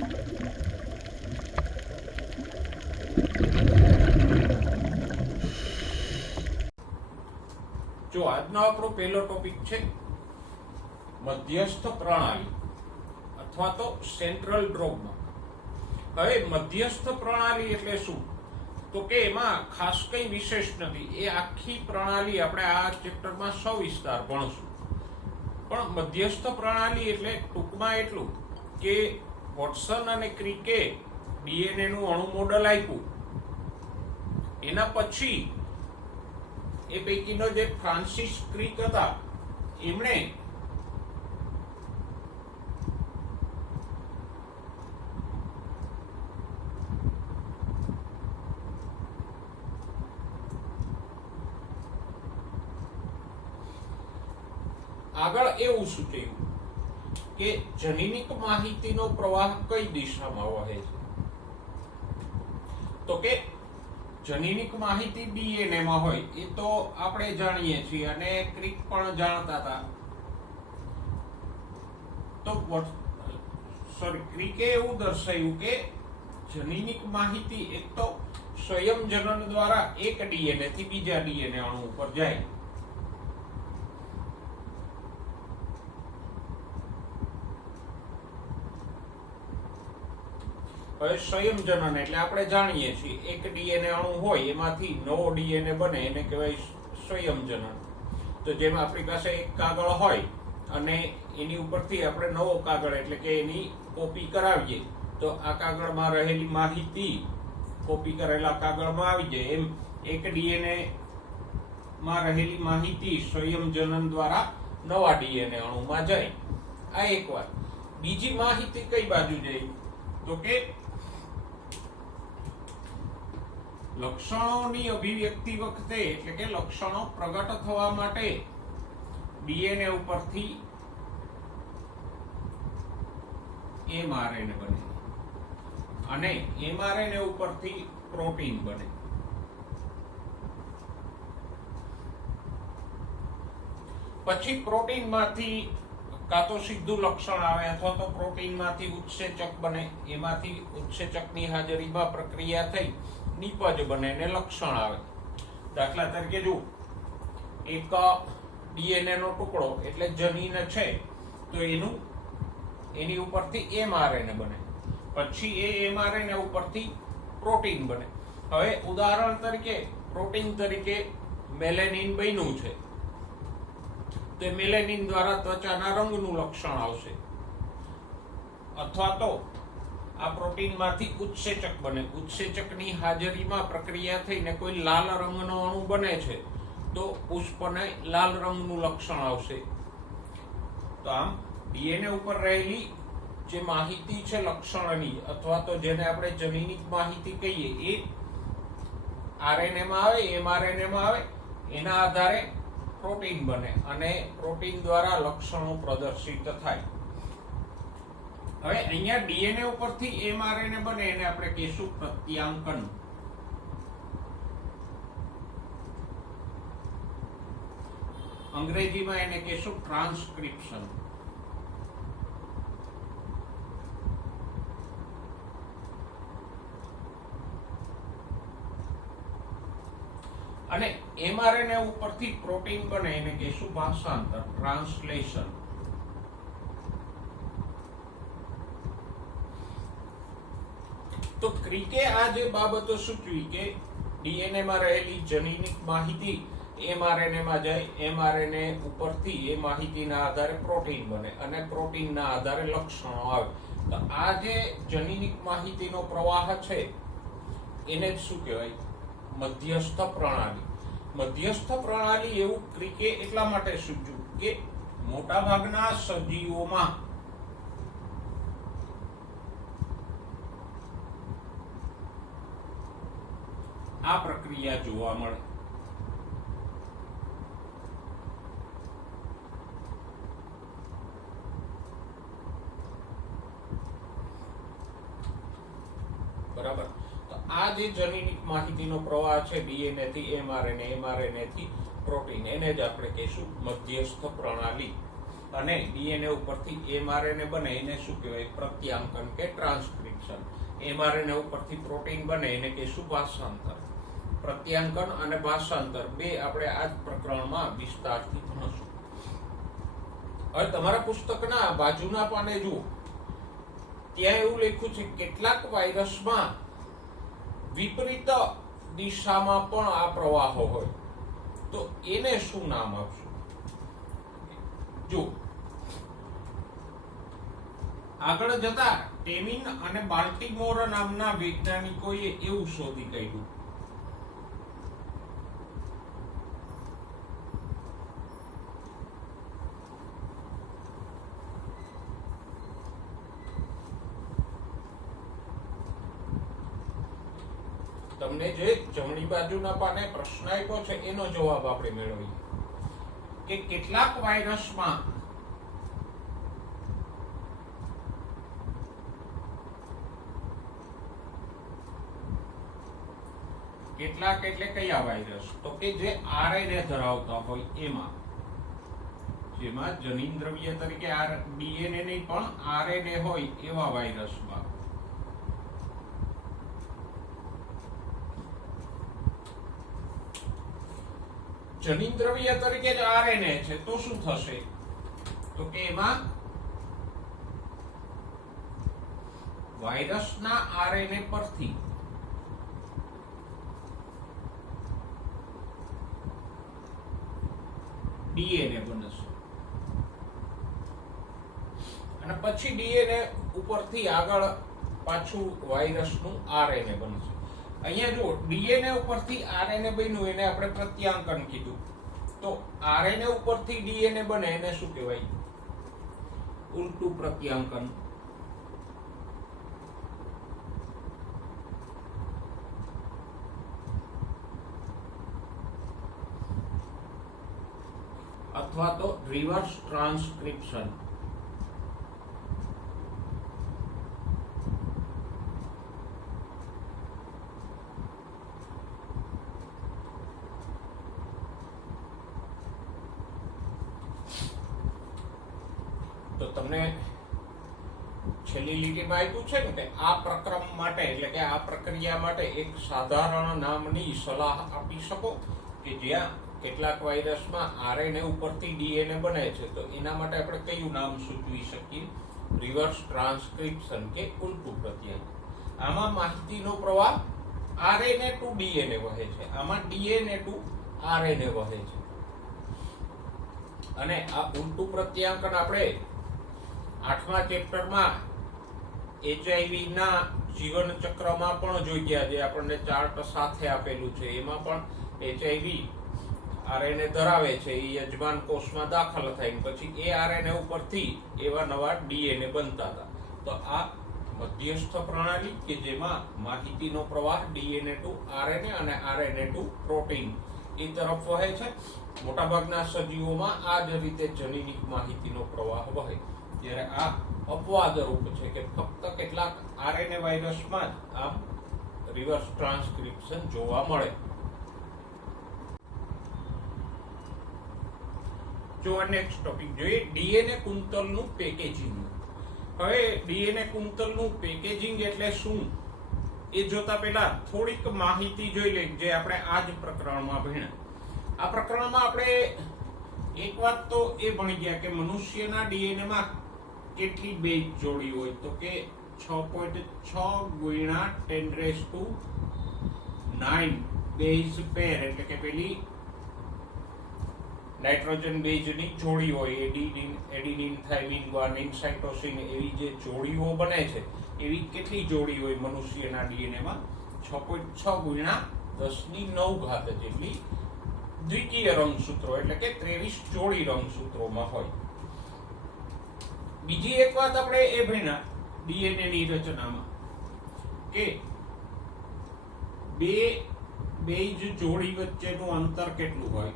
જો આજનો આપણો પહેલો ટોપિક છે મધ્યસ્થ પ્રણાલી અથવા તો સેન્ટ્રલ ડોગ્મા. હવે મધ્યસ્થ પ્રણાલી એટલે શું? તો કે એમાં ખાસ કઈ વિશેષ નથી. એ આખી પ્રણાલી આપણે આ ચેપ્ટરમાં સવિસ્તાર ભણશું. પણ મધ્યસ્થ પ્રણાલી એટલે ટૂંકમાં એટલું કે વોટસન અને ક્રિકે ડીએનએ નું અણુ મોડલ આપ્યું, એના પછી એ પૈકીનો જે ફ્રાન્સિસ ક્રિક હતા એમણે આગળ એવું સૂચવ્યું કે જનીનિક માહિતીનો પ્રવાહ કઈ દિશામાં વહે છે. તો કે જનીનિક માહિતી ડીએનએ માં હોય એ તો આપણે જાણીએ છીએ અને ક્રિક પણ જાણતા હતા. તો ક્રિકે એવું દર્શાવ્યું કે જનીનિક માહિતી એક તો સંયમજનન દ્વારા એક ડીએનએ થી બીજા ડીએનએ અણુ ઉપર જાય. હવે સંયમજનન એટલે આપણે જાણીએ છીએ એક ડીએનએ અણુ હોય એમાંથી નવો ડીએનએ બને એને કહેવાય સંયમજનન. તો જેમ આપણી પાસે એક કાગળ હોય અને એની ઉપરથી આપણે નવો કાગળ એટલે કે એની કોપી કરાવીએ તો આ કાગળમાં રહેલી માહિતી કોપી કરેલા કાગળમાં આવી જાય. એમ એક ડીએનએ માં રહેલી માહિતી સંયમજનન દ્વારા નવા ડીએનએ અણુમાં જાય. આ એક વાત. બીજી માહિતી કઈ બાજુ જાય? તો કે લક્ષણોની અભિવ્યક્તિ વખતે એટલે કે લક્ષણો પ્રગટ થવા માટે ડીએનએ ઉપરથી એમઆરએનએ બને અને એમઆરએનએ ઉપરથી પ્રોટીન બને. પછી પ્રોટીનમાંથી કાં તો સીધું લક્ષણ આવે અથવા તો પ્રોટીનમાંથી ઉત્સેચક બને. એમાંથી ઉત્સેચકની હાજરીમાં પ્રક્રિયા થઈ નિપજ બને ને લક્ષણ આવે. દાખલા તરીકે જો એક ડીએનએ નો ટુકડો એટલે જનીન છે તો એની ઉપરથી એમઆરએનએ બને, પછી એ એમઆરએનએ ઉપરથી પ્રોટીન બને. હવે ઉદાહરણ તરીકે પ્રોટીન તરીકે મેલેનિન બન્યું છે તો મેલેનિન દ્વારા ત્વચાના રંગનું લક્ષણ આવશે. અથવા તો આ પ્રોટીનમાંથી ઉત્સેચક બને, ઉત્સેચકની હાજરીમાં પ્રક્રિયા થઈને કોઈ લાલ રંગનો અણુ બને છે તો પુષ્પને લાલ રંગનું લક્ષણ આવશે. તો આમ ડીએનએ ઉપર રહેલી જે માહિતી છે લક્ષણની અથવા તો જેને આપણે જનીનિક માહિતી કહીએ એ આરએનએ માં આવે, એમઆરએનએ માં આવે, એના આધારે પ્રોટીન બને અને પ્રોટીન દ્વારા લક્ષણો પ્રદર્શિત થાય. હવે અહીંયા ડીએનએ ઉપરથી એમઆરએનએ બને એને આપણે કહીશું પ્રત્યાંકન. અંગ્રેજીમાં એને કહીશું ટ્રાન્સક્રિપ્શન. અને એમઆરએનએ ઉપરથી પ્રોટીન બને એને કહીશું ભાષાંતર, ટ્રાન્સલેશન. તો ક્રિકે આ જે બાબતો સૂચવી કે ડીએનએ માં રહેલી જનીનિક માહિતી એમઆરએનએ માં જાય, એમઆરએનએ ઉપરથી એ માહિતીના આધારે પ્રોટીન બને અને પ્રોટીનના આધારે લક્ષણો આવે. તો આ જે જનીનિક માહિતીનો પ્રવાહ છે એને જ શું કહેવાય? મધ્યસ્થ પ્રણાલી. મધ્યસ્થ પ્રણાલી એવું ક્રિકે એટલા માટે સૂચવ્યું કે મોટા ભાગના સજીવોમાં આ પ્રક્રિયા જોવા મળે. બરાબર. તો આ જે જનીનિક માહિતીનો પ્રવાહ છે ડીએનએ થી એમઆરએનએ, એમઆરએનએ થી પ્રોટીન, એને જ આપણે કહીશું મધ્યસ્થ પ્રણાલી. અને ડીએનએ ઉપરથી એમઆરએનએ બને એને શું કહેવાય? પ્રત્યાંકન કે ટ્રાન્સક્રિપ્શન. એમઆરએનએ ઉપરથી પ્રોટીન બને એને કહીશું ભાષાંતર. પ્રત્યાંકન અને ભાષાંતર બે આપણે આ જ પ્રકરણમાં વિસ્તારથી ભણીશું. હવે તમારા પુસ્તકના બાજુના પાને જુઓ, ત્યાં એવું લખ્યું છે કેટલાક વાયરસમાં વિપરીત દિશામાં પણ આ પ્રવાહો હોય, તો એને શું નામ આપશું? જો આગળ જતા ટેમિન અને બાલ્ટીમોર નામના વૈજ્ઞાનિકોએ એવું શોધી કાઢ્યું તમને જે જમણી બાજુના પાને પ્રશ્ન આપ્યો છે એનો જવાબ આપણે મેળવીએ કે કેટલાક વાયરસમાં કેટલાક એટલે કયા વાયરસ? તો કે જે આરએનએ ધરાવતા હોય એમાં, જેમાં જનીન દ્રવ્ય તરીકે ડીએનએ નહીં પણ આરએનએ હોય એવા વાયરસમાં જનીન દ્રવ્ય તરીકે જ આરએનએ છે તો શું થશે? તો કે એમાં વાયરસના આરએનએ પરથી ડીએનએ બનશે અને પછી ડીએનએ ઉપરથી આગળ પાછું વાયરસનું આરએનએ બનશે. અહીંયા જો ડીએનએ ઉપરથી આરએનએ બન્યું એને આપણે પ્રત્યાંકન કીધું. તો આરએનએ ઉપરથી ડીએનએ બને એને શું કહેવાય? ઉલટું પ્રત્યાંકન. અથવા તો રિવર્સ ટ્રાન્સક્રિપ્શન. તો તમને છેલ્લી લીટીમાં આપ્યું છે ને કે આ પ્રક્રમ માટે એટલે કે આ પ્રક્રિયા માટે એક સાધારણ નામની સલાહ આપી શકો કે જ્યાં કેટલાક વાયરસમાં આરએનએ ઉપરથી ડીએનએ બને છે, તો એના માટે આપણે કયું નામ સૂચવી શકીએ? રિવર્સ ટ્રાન્સક્રિપ્શન કે ઉલટું પ્રત્યાંકન. આમાં માહિતીનો પ્રવાહ આરએનએ ટુ ડીએનએ વહે છે, આમાં ડીએનએ ટુ આરએનએ વહે છે. અને આ ઉલટું પ્રત્યાંકન આપણે 8મા ચેપ્ટરમાં એચઆઈવી ના જીવન ચક્રમાં પણ જોઈ ગયા, જે આપણને ચાર્ટ સાથે આપેલું છે. એમાં પણ એચઆઈવી આરએનએ ધરાવે છે, એ યજમાન કોષમાં દાખલ થાય પછી એ આરએનએ ઉપરથી એવા નવા ડીએનએ બનતા હતા. તો આ મધ્યસ્થ પ્રણાલી કે જેમાં માહિતીનો પ્રવાહ ડીએનએ ટુ આરએનએ અને આરએનએ ટુ પ્રોટીન એ તરફ વહે છે. મોટાભાગના સજીવોમાં આ જ રીતે જનીનિક માહિતીનો પ્રવાહ વહે, જ્યારે આ અપવાદરૂપ છે કે ફક્ત કેટલાક આરએનએ વાયરસમાં જ આમ રિવર્સ ટ્રાન્સક્રિપ્શન જોવા મળે. જો નેક્સ્ટ ટોપિક જોઈએ, ડીએનએ કુંતલનું પેકેજિંગ. હવે ડીએનએ કુંતલનું પેકેજિંગ એટલે શું એ જોતા પહેલા થોડીક માહિતી જોઈ લઈએ જે આપણે આ જ પ્રકરણમાં ભણ્યા. આ પ્રકરણમાં આપણે એક વાત તો એ ભણી ગયા કે મનુષ્યના ડીએનએમાં કેટલી બેઝ જોડી હોય, તો કે 6.6 ગુણ્યા 10⁹ બેઝ પેર એટલે કે પેલી નાઇટ્રોજન બેઝની જોડી હોય, એડિનિન થાઇમિન ગ્વાનિન સાઇટોસિન એવી જે જોડીઓ બને છે એવી કેટલી જોડી હોય મનુષ્યના ડીએનએમાં? 6.6 ગુણ્યા 10⁹ જેટલી દ્વિતીય રંગસૂત્રો એટલે કે 23 જોડી રંગસૂત્રોમાં હોય. બીજી એક વાત આપણે એ ભણ્યા ડીએનએ ની રચનામાં કે બે બેઝ જોડી વચ્ચેનું અંતર કેટલું હોય?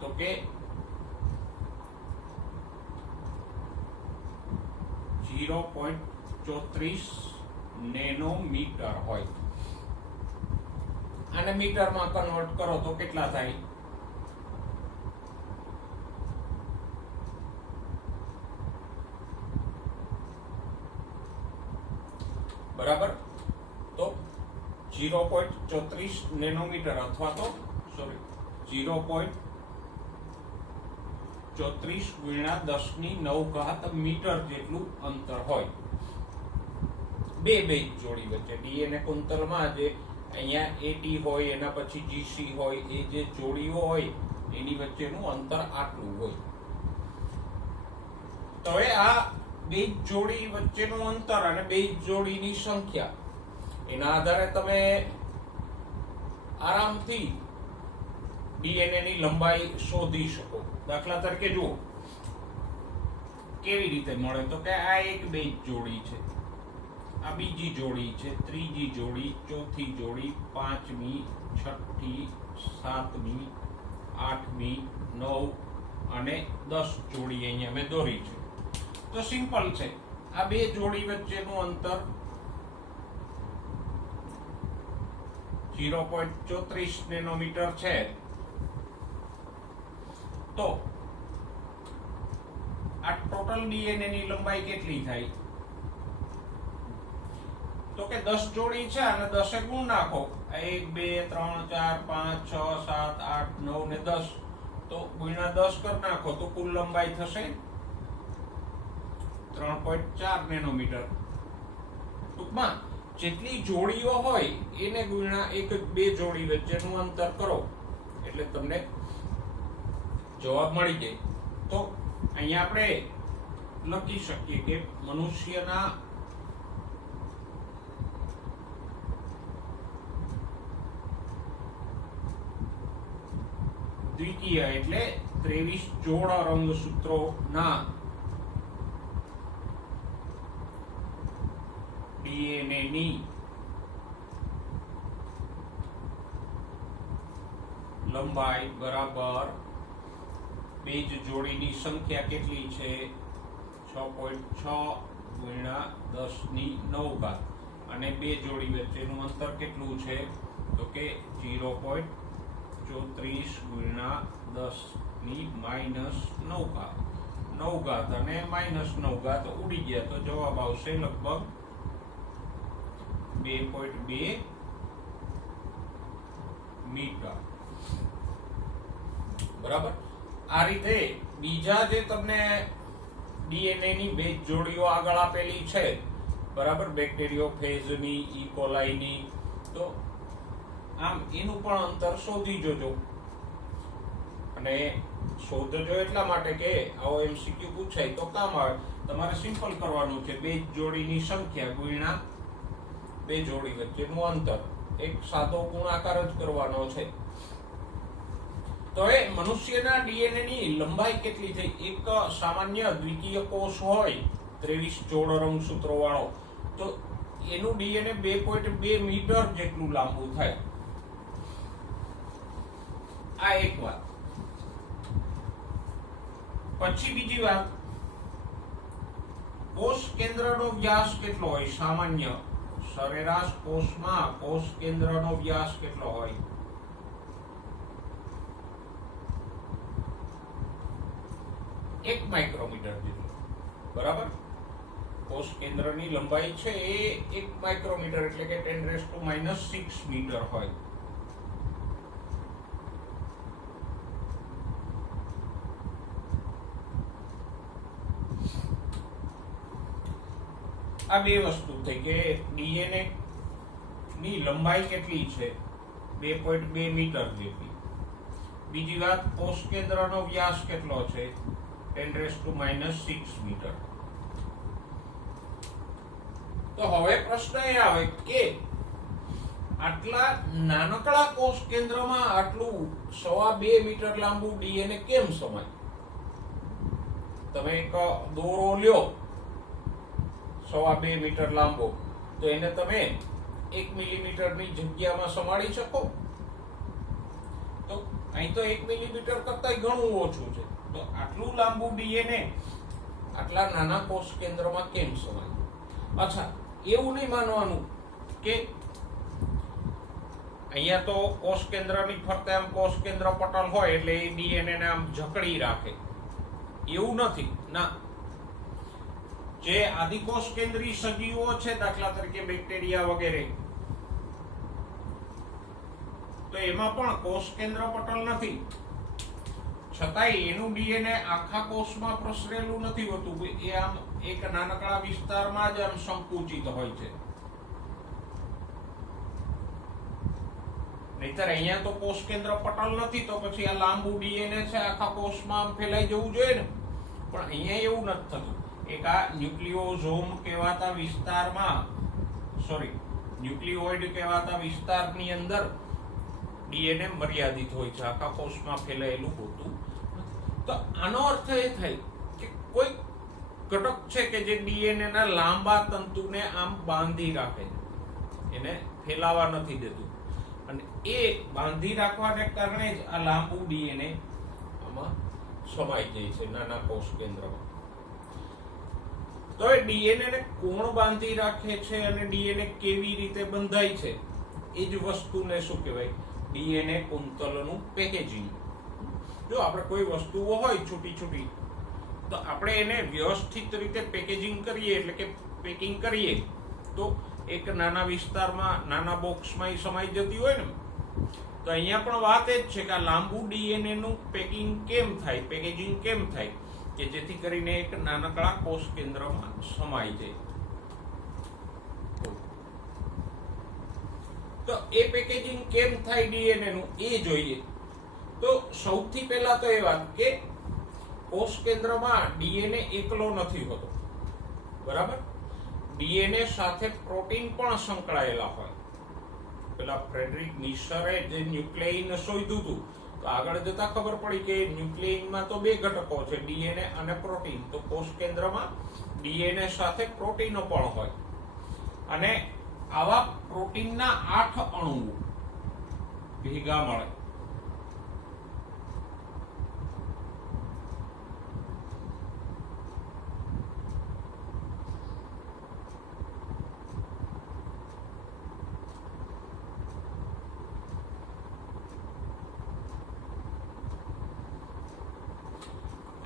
તો કે 0.34 નેનોમીટર હોય. આને મીટરમાં કન્વર્ટ કરો તો કેટલા થાય? બરાબર. તો 0.34 નેનોમીટર અથવા તો 0.34 ગુણ્યા 10⁹ મીટર જેટલું અંતર હોય બે બેઝ જોડી વચ્ચે. ડીએનએ કુંતલમાં જે અહીંયા એટી હોય, એના પછી જીસી હોય, એ જે જોડીઓ હોય એની વચ્ચેનું અંતર આટલું હોય. તો હવે આ બેઝ જોડી વચ્ચેનું અંતર અને બેઝ જોડીની સંખ્યા એના આધારે તમે આરામથી ડીએનએ ની લંબાઈ શોધી શકો. દાખલા તરીકે જુઓ કેવી રીતે મળે. તો કે આ એક બેઝ જોડી છે, આ બીજી જોડી છે, ત્રીજી જોડી, ચોથી જોડી, પાંચમી, છઠ્ઠી, સાતમી, આઠમી, 9 અને 10 જોડી અહીંયા મેં દોરી છે. તો સિમ્પલ છે. આ બે જોડી વચ્ચેનું અંતર 0.34 નેનોમીટર છે. તો આ ટોટલ ડીએનએ ની લંબાઈ કેટલી થાય? તો કે 10 જોડી છે અને 10 ગુણ નાખો. 1 2 3 4 5 6 7 8 9 ને 10. તો ગુણ્યા 10 કરી નાખો તો કુલ લંબાઈ થશે 3.4 નેનોમીટર. ટૂંકમાં જેટલી જોડીઓ હોય એને ગુણ્યા એક બે જોડી વચ્ચેનું અંતર કરો એટલે તમને જવાબ મળી જાય. તો અહીંયા આપણે લખી શકીએ કે મનુષ્યના દ્વિતીય એટલે 23 જોડ રંગસૂત્રોના ડીએનએ ની લંબાઈ બરાબર બેઝ જોડીની સંખ્યા કેટલી છે? 6.6 ગુણ્યા 10⁹ અને બે જોડી વચ્ચેનું અંતર કેટલું છે? તો કે 0.34 ગુણ્યા 10⁻9 અને -9 ઉડી ગયા તો જવાબ આવશે લગભગ 2.2 મીટર. બરાબર. આ રીતે બીજા જે તમને ડીએનએ ની બેઝ જોડીઓ આગળ આપેલી છે, બરાબર, બેક્ટેરિયોફેજની, ઈ કોલાઈની, તો આમ એનું પણ અંતર શોધી જોજો. અને શોધજો એટલા માટે કે આવો એમસીક્યુ પૂછાય તો કામ આવે. તમારે સિમ્પલ કરવાનું છે, બેઝ જોડીની સંખ્યા ગુણ્યા બે જોડી વચ્ચેનું અંતર. એક સાદો ગુણાકાર જ કરવાનો છે. તો એ મનુષ્યના ડીએનએ ની લંબાઈ કેટલી થઈ? એક સામાન્ય દ્વિતીય કોષ હોય 23 જોડ રંગસૂત્રો વાળો, તો એનું ડીએનએ 2.2 મીટર જેટલું લાંબુ થાય. આ એક વાત. પછી બીજી વાત, કોષ કેન્દ્રનો વ્યાસ કેટલો હોય? સામાન્ય સરેરાશ કોષમાં કોષ કેન્દ્રનો વ્યાસ કેટલો હોય? એક માઇક્રોમીટર જેટલો. બરાબર. કોષ કેન્દ્રની લંબાઈ છે એ 1 માઇક્રોમીટર એટલે કે 10⁻6 મીટર હોય. આ બે વસ્તુ થઈ કે ડીએનએ ની લંબાઈ કેટલી છે? 2.2 મીટર જેટલી. બીજી વાત, કોષ કેન્દ્રનો વ્યાસ કેટલો છે? 10⁻6 મીટર. તો હવે પ્રશ્ન એ આવે કે આટલા નાનકડા કોષ કેન્દ્રમાં આટલું 2.25 મીટર લાંબુ ડીએનએ કેમ સમાય? તમે એક દોરો લ્યો 2.25 મીટર લાંબો, તો એને તમે 1 મિલીમીટરની જગ્યામાં સમાડી શકો? તો અહીં તો 1 મિલીમીટર કરતા ઘણું ઓછું છે. તો આટલું લાંબુ ડીએનએ આટલા નાના કોષ કેન્દ્રમાં કેમ સમાય? અચ્છા, એવું નહીં માનવાનું કે અહીંયા તો કોષ કેન્દ્રની ફરતે આમ કોષ કેન્દ્ર પટલ હોય એટલે એ ડીએનએ ને આમ જકડી રાખે, એવું નથી. ના, જે આદિકોષ કેન્દ્રી સજીવો છે, દાખલા તરીકે બેક્ટેરિયા વગેરે, તો એમાં પણ કોષ કેન્દ્ર પટલ નથી, છતાંય એનું ડીએનએ આખા કોષમાં પ્રસરેલું નથી હોતું. એ આમ એક નાનકડા વિસ્તારમાં જ આમ સંકુચિત હોય છે. નહીતર અહીંયા તો કોષ કેન્દ્ર પટલ નથી, તો પછી આ લાંબુ ડીએનએ છે આખા કોષમાં આમ ફેલાઈ જવું જોઈએ ને. પણ અહીંયા એવું નથી થતું. એક આ ન્યુક્લિયોઝોમ કહેવાતા વિસ્તારમાં, ન્યુક્લિયોઇડ કહેવાતા વિસ્તારની અંદર ડીએનએ મર્યાદિત હોય છે, આખા કોષમાં ફેલાયેલું હોતું. તો આનો અર્થ એ થાય કે કોઈ ઘટક છે કે જે ડીએનએ ના લાંબા તંતુને આમ બાંધી રાખે છે, એને ફેલાવા નથી દેતું, અને એ બાંધી રાખવાને કારણે જ આ લાંબુ ડીએનએ આમાં સમાઈ જાય છે નાના કોષ કેન્દ્રમાં. તો એ ડીએનએ ને કોણ બાંધી રાખે છે અને ડીએનએ કેવી રીતે બંધાય છે, એ જ વસ્તુને શું કહેવાય? ડીએનએ કુંતલનું પેકેજિંગ. જો આપણે કોઈ વસ્તુઓ હોય છૂટી છૂટી, તો આપણે એને વ્યવસ્થિત રીતે પેકેજિંગ કરીએ, એટલે કે પેકિંગ કરીએ, તો એક નાના વિસ્તારમાં, નાના બોક્સમાં એ સમાઈ જતી હોય ને. તો અહીંયા પણ વાત એ જ છે કે આ લાંબુ ડીએનએ નું પેકિંગ કેમ થાય, પેકેજિંગ કેમ થાય, કે જેથી કરીને એક નાનકડા કોષ કેન્દ્રમાં સમાઈ જાય. તો એ પેકેજિંગ કેમ થાય ડીએનએ નું, એ જોઈએ. તો સૌથી પહેલા તો એ વાત કે કોષ કેન્દ્રમાં ડીએનએ એકલો નથી હોતો, બરાબર? ડીએનએ સાથે પ્રોટીન પણ સંકળાયેલા હોય. પેલા ફ્રેડરિક નીશરે જે ન્યુક્લિયન શોધ્યું હતું, તો આગળ જતા ખબર પડી કે ન્યુક્લિયનમાં તો બે ઘટકો છે, ડીએનએ અને પ્રોટીન. તો કોષ કેન્દ્રમાં ડીએનએ સાથે પ્રોટીનો પણ હોય, અને આવા પ્રોટીનના 8 અણુઓ ભેગા મળે.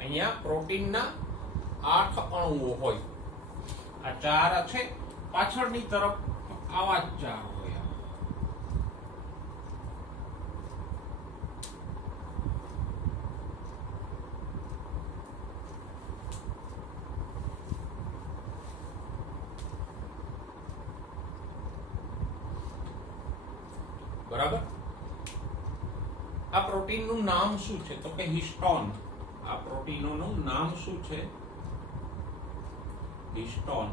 અહીંયા પ્રોટીનના 8 અણુઓ હોય. આ 4 છે, પાછળની તરફ આવા 4 હોય. બરાબર? આ પ્રોટીનનું નામ શું છે? તો કે હિસ્ટોન. આ પ્રોટીનોનું નામ શું છે? હિસ્ટોન.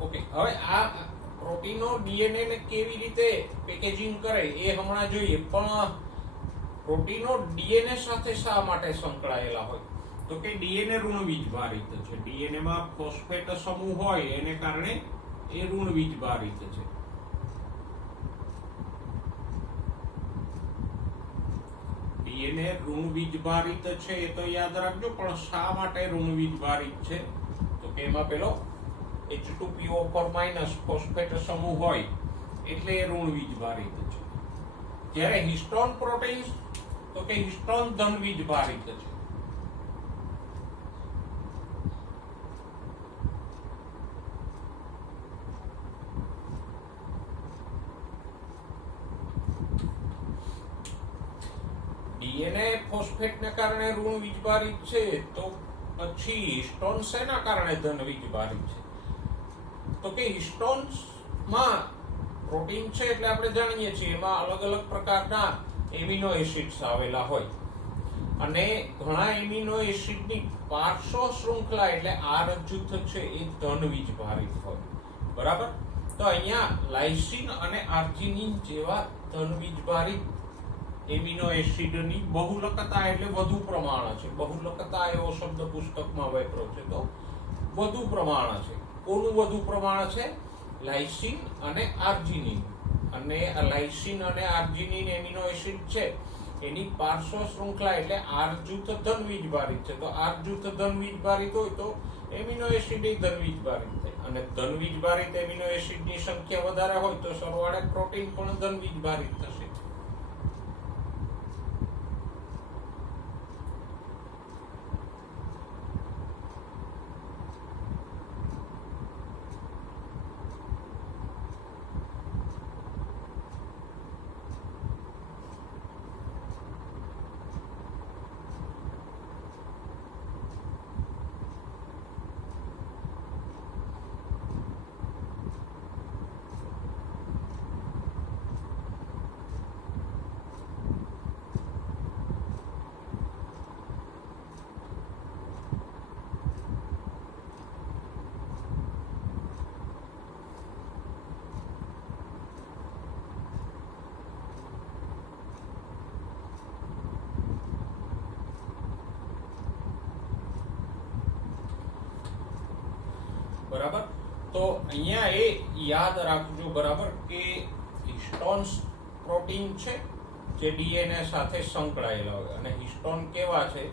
ઓકે, હવે આ પ્રોટીનો ડીએનએ ને કેવી રીતે પેકેજિંગ કરે એ હમણાં જોઈએ. પણ પ્રોટીનો ડીએનએ સાથે શા માટે સંકળાયેલા હોય? તો કે ડીએનએ ઋણવીજભારિત છે. ડીએનએ માં ફોસ્ફેટ સમૂહ હોય એને કારણે એ ઋણવીજભારિત છે. ડીએનએ ઋણવીજભારિત છે એ તો યાદ રાખજો, પણ શા માટે ઋણવીજભારિત છે? તો કે એમાં પેલો H2PO4- ફોસ્ફેટ સમૂહ હોય એટલે એ ઋણવીજભારિત છે. જ્યારે હિસ્ટોન પ્રોટીન, તો કે હિસ્ટોન ધનવીજભારિત છે. ડીએનએ ફોસ્ફેટને કારણે ઋણવીજભારિત છે, તો પછી હિસ્ટોન શેના કારણે ધનવીજભારિત છે? તો કે હિસ્ટોન્સમાં પ્રોટીન છે એટલે આપણે જાણીએ છીએ એમાં અલગ અલગ પ્રકારના એમિનો એસિડ્સ આવેલા હોય, અને ઘણા એમિનો એસિડની પાર્શ્વ શૃંખલા એટલે આર જૂથ છે એ ધનવીજભારિત હોય. બરાબર? તો અહીંયા લાઇસિન અને આર્જિનિન જેવા ધનવીજભારિત એમિનો એસિડની બહુલકતા એટલે વધુ પ્રમાણ છે. બહુલકતા એવો શબ્દ પુસ્તકમાં વાપર્યો છે, તો વધુ પ્રમાણ છે. કોનું વધુ પ્રમાણ છે? લાઇસિન અને આર્જિનિન. અને આ લાઇસિન અને આર્જિનિન એમિનો એસિડ છે એની પાર્શ્વ શૃંખલા એટલે આર જૂથ ધન વીજભારિત છે. તો આર જૂથ ધન વીજભારિત હોય તો એમિનો એસિડ એ ધન વીજભારિત થાય, અને ધન વીજભારિત એમિનો એસિડની સંખ્યા વધારે હોય તો સરવાળે પ્રોટીન પણ ધન વીજભારિત થશે. બરાબર. તો અહીંયા એ યાદ રાખજો બરાબર કે હિસ્ટોન્સ પ્રોટીન છે જે ડીએનએ સાથે સંકળાયેલા હોય, અને હિસ્ટોન કેવા છે?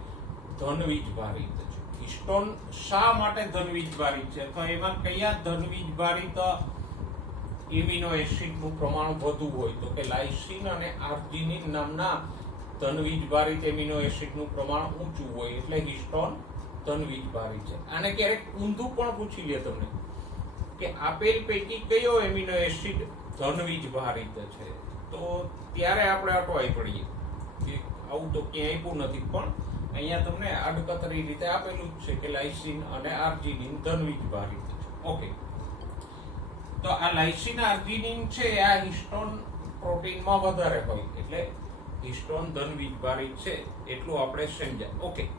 ધન વીજભારિત છે. હિસ્ટોન શા માટે ધન વીજભારિત છે? તો એમાં કયા ધન વીજભારિત એમિનો એસિડનું પ્રમાણ વધુ હોય? તો કે લાઇસિન અને આર્જિનિન નામના ધન વીજભારિત એમિનો એસિડનું પ્રમાણ ઊંચું હોય એટલે હિસ્ટોન ધન વીજભારિત છે. આને ક્યારેક ઊંધું પણ પૂછી લે તમને કે આપેલ પૈકી કયો એમિનો એસિડ ધન વીજભારિત છે, તો ત્યારે આપણે અટવાઈ પડીએ કે આવું તો ક્યાંય આપ્યું નથી, પણ અહીંયા તમને આડકતરી રીતે આપેલું જ છે કે લાઇસિન અને આર્જિનિન ધન વીજભારિત છે. ઓકે, તો આ લાઇસિન આર્જિનિન છે આ હિસ્ટોન પ્રોટીનમાં વધારે હોય એટલે હિસ્ટોન ધન વીજભારિત છે એટલું આપણે સમજ્યા. ઓકે,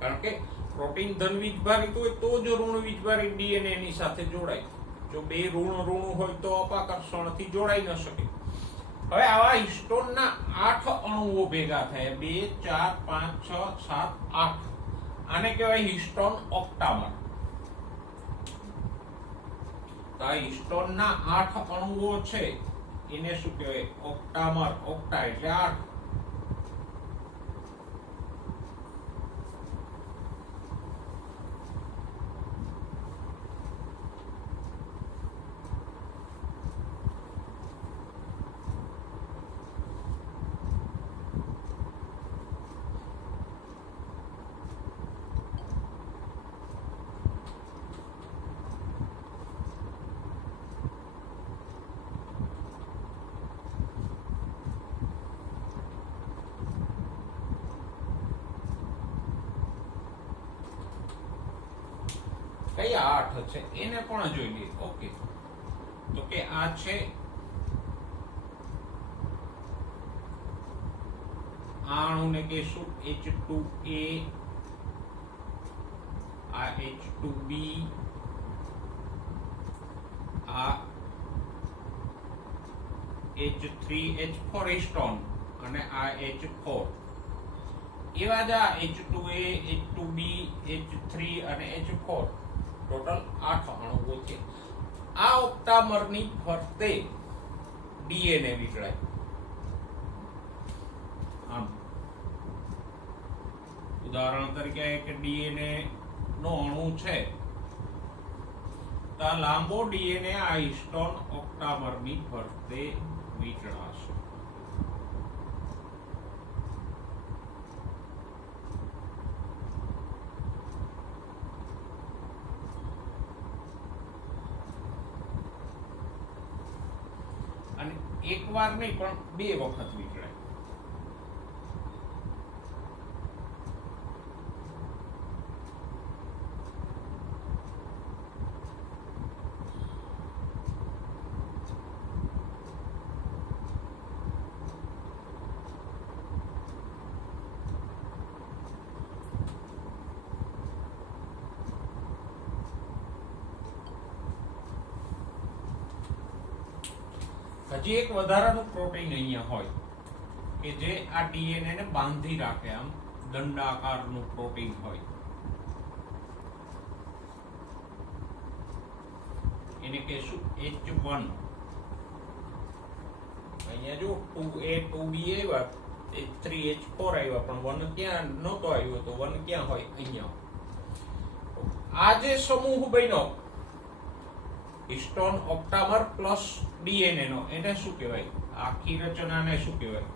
કારણ કે પ્રોટીન ધન વીજભારિત હોય તો જ ઋણ વીજભારિત ડીએનએ ની સાથે જોડાય. જો બે ઋણ હોય તો અપાકર્ષણથી જોડાઈ ન શકે. હવે આવા હિસ્ટોનના 8 અણુઓ ભેગા થયા, 2 4 5 6 7 8. આને કહેવાય હિસ્ટોન ઓક્ટામર. તો આ હિસ્ટોનના 8 અણુઓ છે એને શું કહેવાય? ઓક્ટામર. ઓક્ટા એટલે 8. કયા 8 છે એને પણ જોઈ લઈએ. ઓકે, તો કે આ છે આ અણુને કહેશું H2A, આ H2B, આ H3H4 હિસ્ટોન અને આ H4. એવા જ આ H2A, H2B, H3 અને H4 ટોટલ 8 અણુઓ છે. આ ઓક્ટામરની ફરતે ડીએનએ વીંટળાય. આમ ઉદાહરણ તરીકે એક ડીએનએ નો અણુ છે તો આ લાંબો ડીએનએ આ હિસ્ટોન ઓક્ટામરની ફરતે વીંટળાશે. અને એક વાર નહીં પણ 2 વખત વીંટળાય. હજી એક વધારાનું પ્રોટીન અહીંયા હોય કે જે આ ડીએનએ ને બાંધી રાખે, આમ દંડાકારનું પ્રોટીન હોય. એને કહેશું H1. અહીંયા જો 2A 2B આવ્યા, H3 H4 આવ્યા, પણ 1 ક્યાં નહોતો આવ્યો, તો 1 ક્યાં હોય? અહીંયા. આ જે સમૂહ બન્યો હિસ્ટોન ઓક્ટામર પ્લસ ડીએનએ નો, એને શું કહેવાય? આખી રચનાને શું કહેવાય?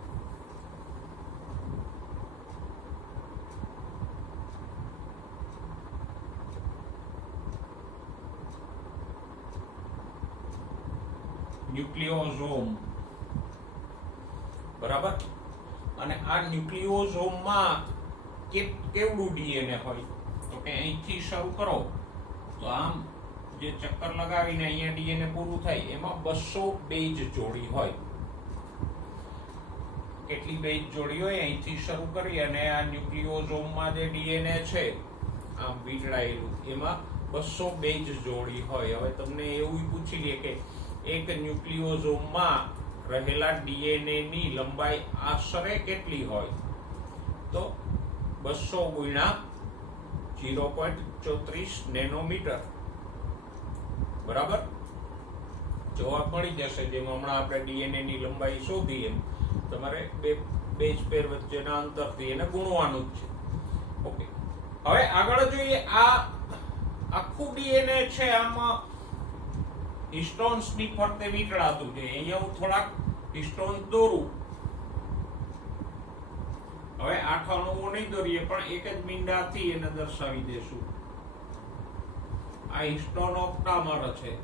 ન્યુક્લિયોઝોમ. બરાબર. અને આ ન્યુક્લિયોઝોમમાં કેવડું ડીએનએ હોય? તો કે અહીંથી શરૂ કરો તો આમ જે ચક્કર લગાવીને અહીંયા ડીએનએ પૂરું થાય, એમાં 200 બેઝ જોડી હોય. કેટલી બેઝ જોડી હોય? અહીંથી શરૂ કરી અને આ ન્યુક્લિયોઝોમમાં જે ડીએનએ છે આમ વીંટળાયેલું, એમાં 200 બેઝ જોડી હોય. હવે તમને એવું પૂછી લે કે એક ન્યુક્લિયોઝોમમાં રહેલા ડીએનએ ની લંબાઈ આશરે કેટલી હોય? તો 200 ગુણ્યા 0.34 નેનોમીટર. બરાબર. જવાબ મળી જશે. જેમ હમણાં આપણે ડીએનએ ની લંબાઈ શોધી, એમ તમારે બે બેઝ પેર વચ્ચેના અંતરથી એને ગુણવાનું જ છે. ઓકે, હવે આગળ જોઈએ. આ આખું ડીએનએ છે, આમાં હિસ્ટોન્સ ની ફરતે વીંટળાતું છે. અહીંયા હું થોડાક હિસ્ટોન દોરું. હવે 8 અણુઓ નહીં દોરીએ, પણ એક જ મીંડાથી એને દર્શાવી દેશું. આ હિસ્ટોન ઓક્ટામર છે.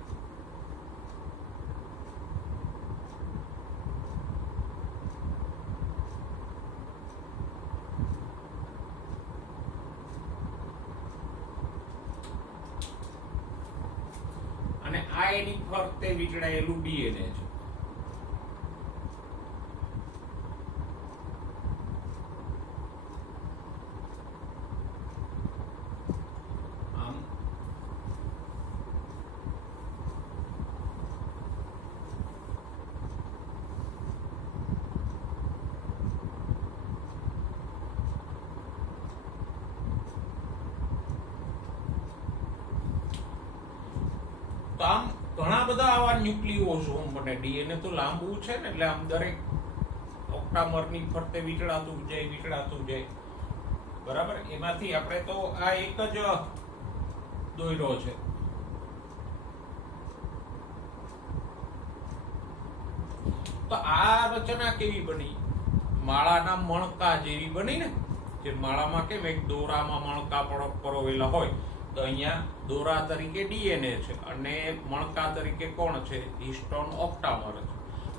અને આ એની ફરતે વીંટળાયેલું ડીએનએ છે. તો આમ ઘણા બધા આવા ન્યુક્લિયોઝોમ બને. ડીએનએ તો લાંબુ છે ને, એટલે આમ દરેક ઓક્ટામરની ફરતે વીંટળાતું જાય. બરાબર. એમાંથી આપણે તો આ એક જ દોર્યો છે. તો આ રચના કેવી બની? માળાના મણકા જેવી બની ને. જે માળામાં કેમ એક દોરામાં મણકા પરોવેલા હોય, તો અહીંયા દોરા તરીકે ડીએનએ છે અને મણકા તરીકે કોણ છે? હિસ્ટોન ઓક્ટામર છે.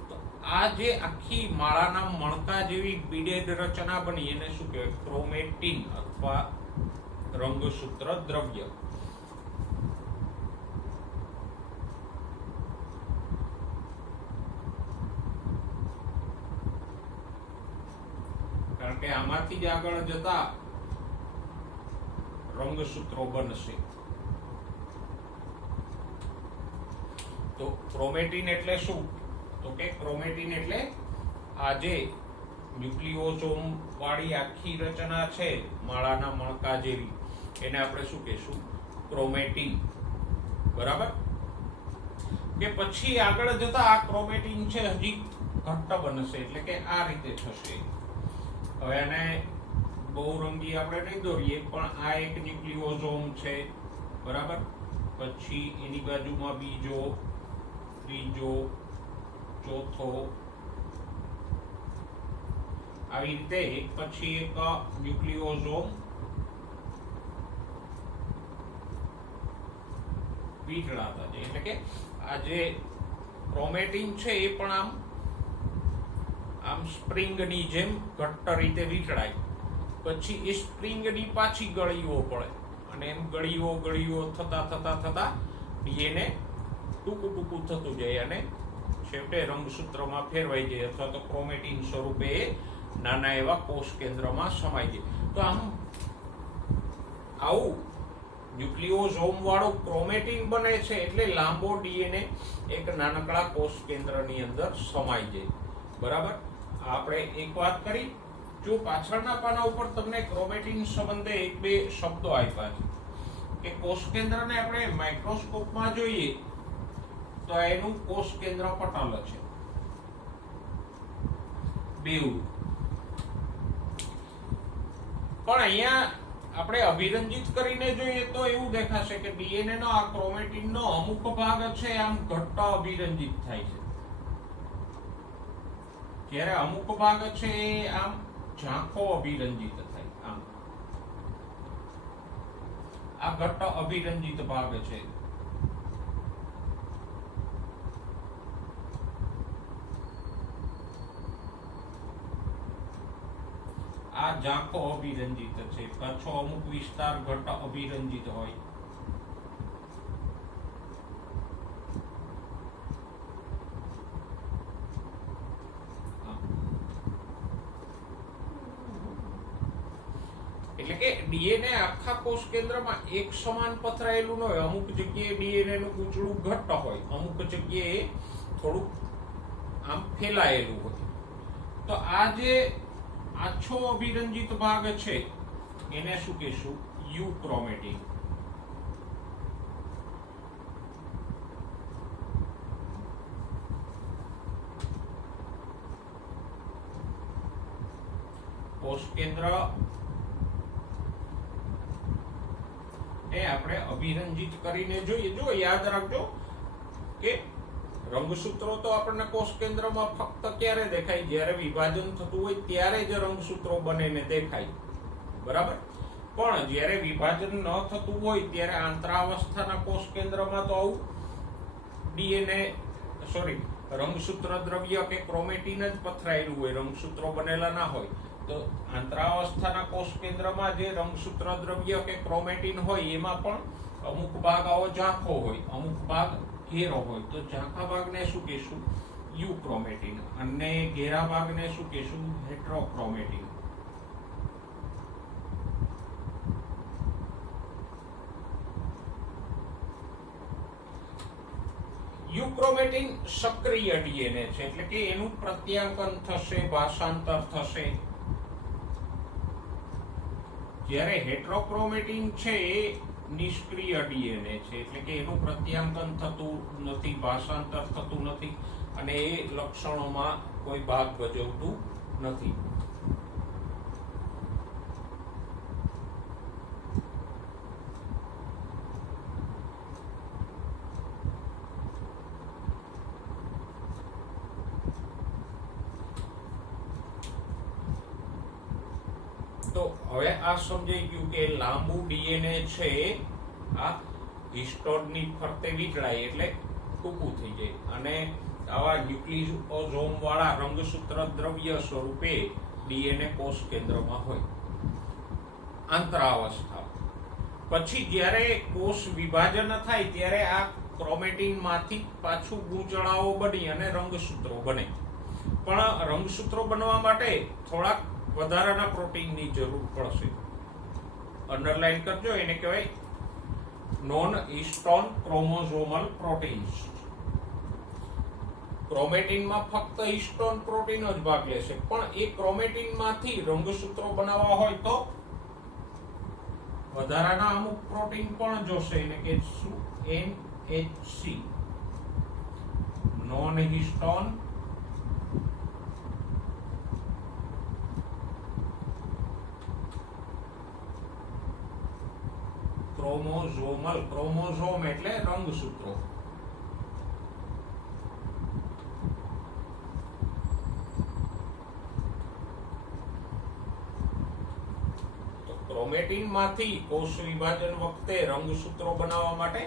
તો આ જે આખી માળાના મણકા જેવી બીડેડ રચના બની, એને શું કહેવાય? ક્રોમેટીન અથવા રંગસૂત્ર દ્રવ્ય. કારણ કે આમાંથી જ આગળ જતા રંગસૂત્રો બનશે. તો ક્રોમેટીન એટલે શું? તો કે ક્રોમેટીન એટલે આ જે ન્યુક્લિયોઝોમ વાળી આખી રચના છે માળાના મણકા જેવી, એને આપણે શું કહેશું? ક્રોમેટીન. બરાબર. કે પછી આગળ જતા આ ક્રોમેટીન છે હજી ઘટ્ટ બનશે, એટલે કે આ રીતે થશે. હવે આને બહુરંગી આપણે નહીં દોરીએ, પણ આ એક ન્યુક્લિયોઝોમ છે. બરાબર. પછી એની બાજુમાં બીજો, ત્રીજો, ચોથો, આવી રીતે એક પછી એક ન્યુક્લિયોઝોમ વીંટળાતા જાય. એટલે કે આ જે ક્રોમેટીન છે એ પણ આમ સ્પ્રિંગની જેમ ઘટ્ટ રીતે વીંટળાય. પછી એ સ્પ્રિંગની પાછી ગળીઓ પડે અને એમ ગળીઓ થતા ડીએનએ ટૂંકું થતું જાય અને છેવટે રંગસૂત્રમાં ફેરવાઈ જાય, અથવા તો ક્રોમેટીન સ્વરૂપે નાના એવા કોષ કેન્દ્રમાં સમાઈ જાય. તો આવું ન્યુક્લિયોઝોમ વાળું ક્રોમેટીન બને છે, એટલે લાંબો ડીએનએ એક નાનકડા કોષ કેન્દ્રની અંદર સમાઈ જાય. બરાબર. આપણે એક વાત કરી. જો પાછળના પાના ઉપર તમને ક્રોમેટીન સંબંધે એક બે શબ્દો આપ્યા છે કે કોષ કેન્દ્રને આપણે માઇક્રોસ્કોપમાં જોઈએ તો એનું કોષ કેન્દ્ર પટલ છે બેઉ. પણ અહીંયા આપણે અભિરંજિત કરીને જોઈએ તો એવું દેખાશે કે ડીએનએ નો આ ક્રોમેટિન નો અમુક ભાગ છે આમ ઘટ્ટ અભિરંજિત થાય છે, જ્યારે અમુક ભાગ છે આમ ઝાંખો અભિરંજિત થાય. આમ આ ઘટ્ટ અભિરંજિત ભાગ છે. આ ઝાંખો અભિરંજિત છે, પાછો અમુક વિસ્તાર ઘટ્ટ અભિરંજિત હોય. એટલે કે ડીએનએ આખા કોષ કેન્દ્રમાં એક સમાન પથરાયેલું ન હોય. અમુક જગ્યાએ ડીએનએ નું પૂંછડું ઘટ્ટ હોય, અમુક જગ્યાએ થોડુંક આમ ફેલાયેલું હોય. તો આ જે આછો અભિરંજિત ભાગ છે એને શું કહેશું? યુક્રોમેટિન. કોષ કેન્દ્ર એ આપણે અભિરંજિત કરીને જોઈએ. જો યાદ રાખજો કે રંગસૂત્રો તો આપણને કોષ કેન્દ્રમાં ફક્ત ક્યારે દેખાય? જ્યારે વિભાજન થતું હોય ત્યારે જ રંગસૂત્રો બનીને દેખાય, બરાબર? પણ જ્યારે વિભાજન ન થતું હોય ત્યારે આંતરાવસ્થાના કોષ કેન્દ્રમાં તો આવું ડીએનએ રંગસૂત્ર દ્રવ્ય કે ક્રોમેટિન જ પથરાયેલું હોય, રંગસૂત્રો બનેલા ના હોય. તો આંતરાવસ્થાના કોષ કેન્દ્રમાં જે રંગસૂત્ર દ્રવ્ય કે ક્રોમેટિન હોય એમાં પણ અમુક ભાગ આવો ઝાંખો હોય, અમુક ભાગ ઘેરો હોય. તો ઝાંખા ભાગને શું કહેશું? યુક્રોમેટિન. અને ઘેરા ભાગને શું કહેશું? હેટરોક્રોમેટિન. યુક્રોમેટિન સક્રિય ડીએનએ છે, એટલે કે એનું પ્રત્યાંકન થશે, ભાષાંતર થશે. જ્યારે હેટરોક્રોમેટિન છે એ નિષ્ક્રિય ડીએનએ છે, એટલે કે એનું પ્રત્યાંકન થતું નથી, ભાષાંતર થતું નથી અને એ લક્ષણોમાં કોઈ ભાગ ભજવતું નથી. તો હવે આ સમજાઈ ગયું કે લાંબુ ડીએનએ છે આ હિસ્ટોનની ફરતે વીંટળાય એટલે ટૂંકું થઈ જાય, અને આવા ન્યુક્લિયોસોમ વાળા રંગસૂત્ર દ્રવ્ય સ્વરૂપે ડીએનએ કોષ કેન્દ્રમાં હોય. આંતરાવસ્થા પછી જ્યારે કોષ વિભાજન થાય ત્યારે આ ક્રોમેટિન માંથી પાછું ગૂંચળાઓ બની અને રંગસૂત્રો બને. પણ રંગસૂત્રો બનવા માટે થોડાક વધારાના પ્રોટીનની જરૂર પડશે. અંડરલાઈન કરજો, એને કહેવાય નોન હિસ્ટોન ક્રોમોસોમલ પ્રોટીન્સ. ક્રોમેટિનમાં ફક્ત હિસ્ટોન પ્રોટીન જ ભાગ લેશે, પણ એ ક્રોમેટિનમાંથી રંગસૂત્રો બનાવવા હોય તો વધારાના અમુક પ્રોટીન પણ જોશે, એને કે શું? NHC, non histone chromosomal. Chromosome એટલે રંગસૂત્રો. તો ક્રોમેટિનમાંથી કોષ વિભાજન વખતે રંગસૂત્રો બનાવવા માટે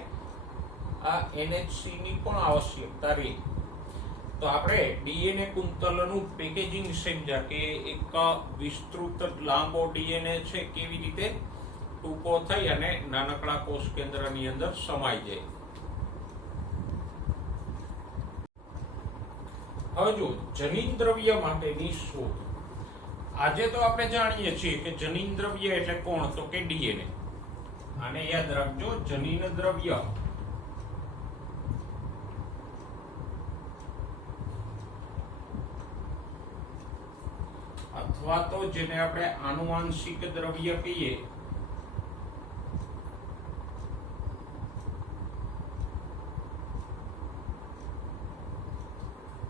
આ NHC ની પણ આવશ્યકતા રહી. તો આપણે ડીએનએ કુંતલનું પેકેજિંગ સમજ્યા કે એક વિસ્તૃત લાંબો ડીએનએ છે કેવી રીતે ટૂંકો થઈ અને નાનકડા કોષ કેન્દ્રની અંદર સમાઈ જાય. હવે જો જનીન દ્રવ્ય માટેની શોધ. આજે તો આપણે જાણીએ છીએ કે જનીન દ્રવ્ય એટલે કોણ? તો કે ડીએનએ. આને યાદ રાખજો, જનીન દ્રવ્ય અથવા તો જેને આપણે આનુવાંશિક દ્રવ્ય કહીએ,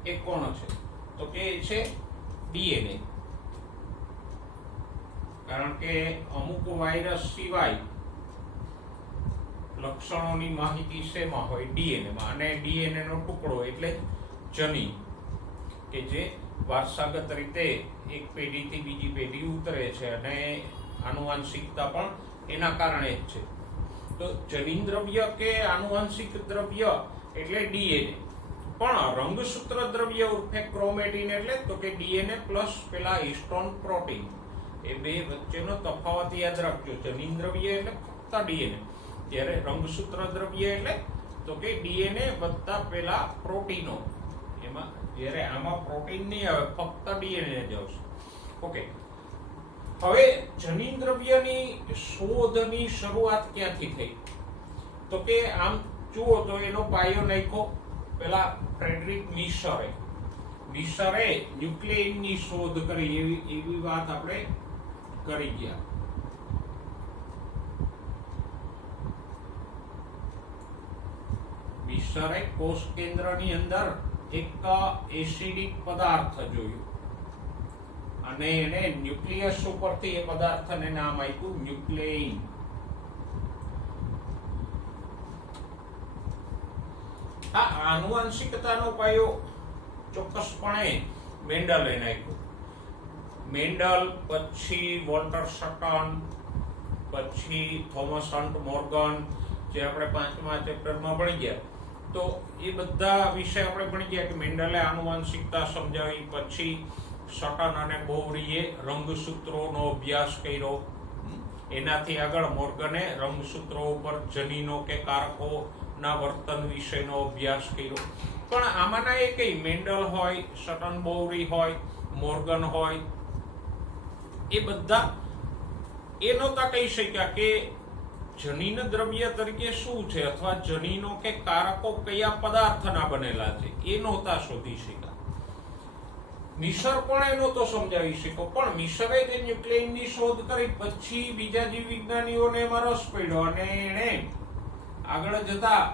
એ કોણ છે? તો કે એ છે ડીએનએ. કારણ કે અમુક વાયરસ સિવાય લક્ષણોની માહિતી શેમાં હોય? ડીએનએમાં. અને ડીએનએ નો ટુકડો એટલે જનીન, કે જે વારસાગત રીતે એક પેઢીથી બીજી પેઢી ઉતરે છે અને આનુવંશિકતા પણ એના કારણે જ છે. તો જનીન દ્રવ્ય કે આનુવંશિક દ્રવ્ય એટલે ડીએનએ. પણ રંગસૂત્ર દ્રવ્ય ઉર્ફે ક્રોમેટિન એટલે તો કે ડીએનએ પ્લસ પેલા હિસ્ટોન પ્રોટીન. એ બે વચ્ચેનો તફાવત યાદ રાખજો. જનીન દ્રવ્ય એટલે ફક્ત ડીએનએ, જ્યારે રંગસૂત્ર દ્રવ્ય એટલે તો કે ડીએનએ વત્તા પેલા પ્રોટીનો. એમાં જ્યારે આમાં પ્રોટીન નહીં આવે, ફક્ત ડીએનએ જ આવશે. ઓકે, હવે જનીન દ્રવ્યની શોધની શરૂઆત ક્યાંથી થઈ? તો કે આમ જુઓ તો એનો પાયો નાખ્યો પેલા ફ્રેડરિક મિશરે. મિશરે ન્યુક્લિયનની શોધ કરી, એવી વાત આપણે કરી ગયા. મિશરે કોષ કેન્દ્રની અંદર એક એસિડિક પદાર્થ જોયું અને એને ન્યુક્લિયસ ઉપરથી એ પદાર્થને નામ આપ્યું ન્યુક્લિયન. આ આનુવંશિકતાનો પાયો ચોક્કસપણે મેન્ડલે નાખ્યો. મેન્ડલ, પછી વોલ્ટર સટન, પછી થોમસ હન્ટ મોર્ગન, જે આપણે 5મા ચેપ્ટરમાં ભણી ગયા. તો એ બધા વિશે આપણે ભણી ગયા કે મેન્ડલે આનુવંશિકતા સમજાવી. પછી સટન અને બોવરીએ રંગસૂત્રોનો અભ્યાસ કર્યો. એનાથી આગળ મોર્ગને રંગસૂત્રો ઉપર જનીનો કે કારકોના વર્તન વિશેનો અભ્યાસ કર્યો. પણ આમાંના એ કઈ મેન્ડલ હોય, સટન બોવરી હોય, મોર્ગન હોય, એ બધા એ નહોતા કહી શક્યા કે જનીન દ્રવ્ય તરીકે શું છે અથવા જનીનો કે કારકો કયા પદાર્થના બનેલા છે, એ નહોતા શોધી શક્યા. મિશર પણ એ નહોતો સમજાવી શક્યો. પણ મિશરે જે ન્યુક્લિયનની શોધ કરી પછી બીજા જીવ વિજ્ઞાનીઓને એમાં રસ પડ્યો અને એણે આગળ જતા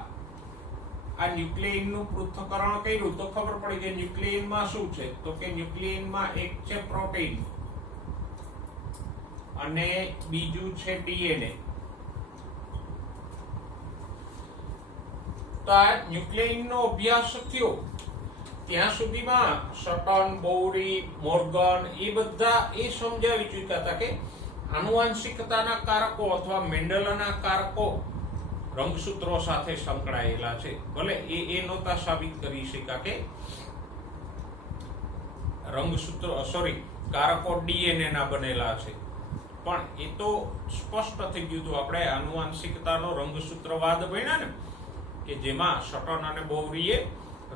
આ ન્યુક્લિયનનું પૃથ્થકરણ કર્યું તો ખબર પડી કે ન્યુક્લિયનમાં શું છે. તો કે ન્યુક્લિયનમાં એક છે પ્રોટીન અને બીજું છે ડીએનએ. તો આ ન્યુક્લિયનનો અભ્યાસ થયો ત્યાં સુધીમાં સટન, બોવરી, મોર્ગન એ બધા એ સમજાવી ચૂક્યા હતા કે આનુવંશિકતાના કારકો અથવા મેન્ડલના કારકો રંગસૂત્રો સાથે સંકળાયેલા છે. ભલે એ નહોતા સાબિત કરી શક્યા કે કારકો ડીએનએ ના બનેલા છે, પણ એ તો સ્પષ્ટ થઈ ગયું હતું. આપણે આનુવંશિકતાનો રંગસૂત્રવાદ ભણ્યા ને, કે જેમાં સટન અને બોવરીએ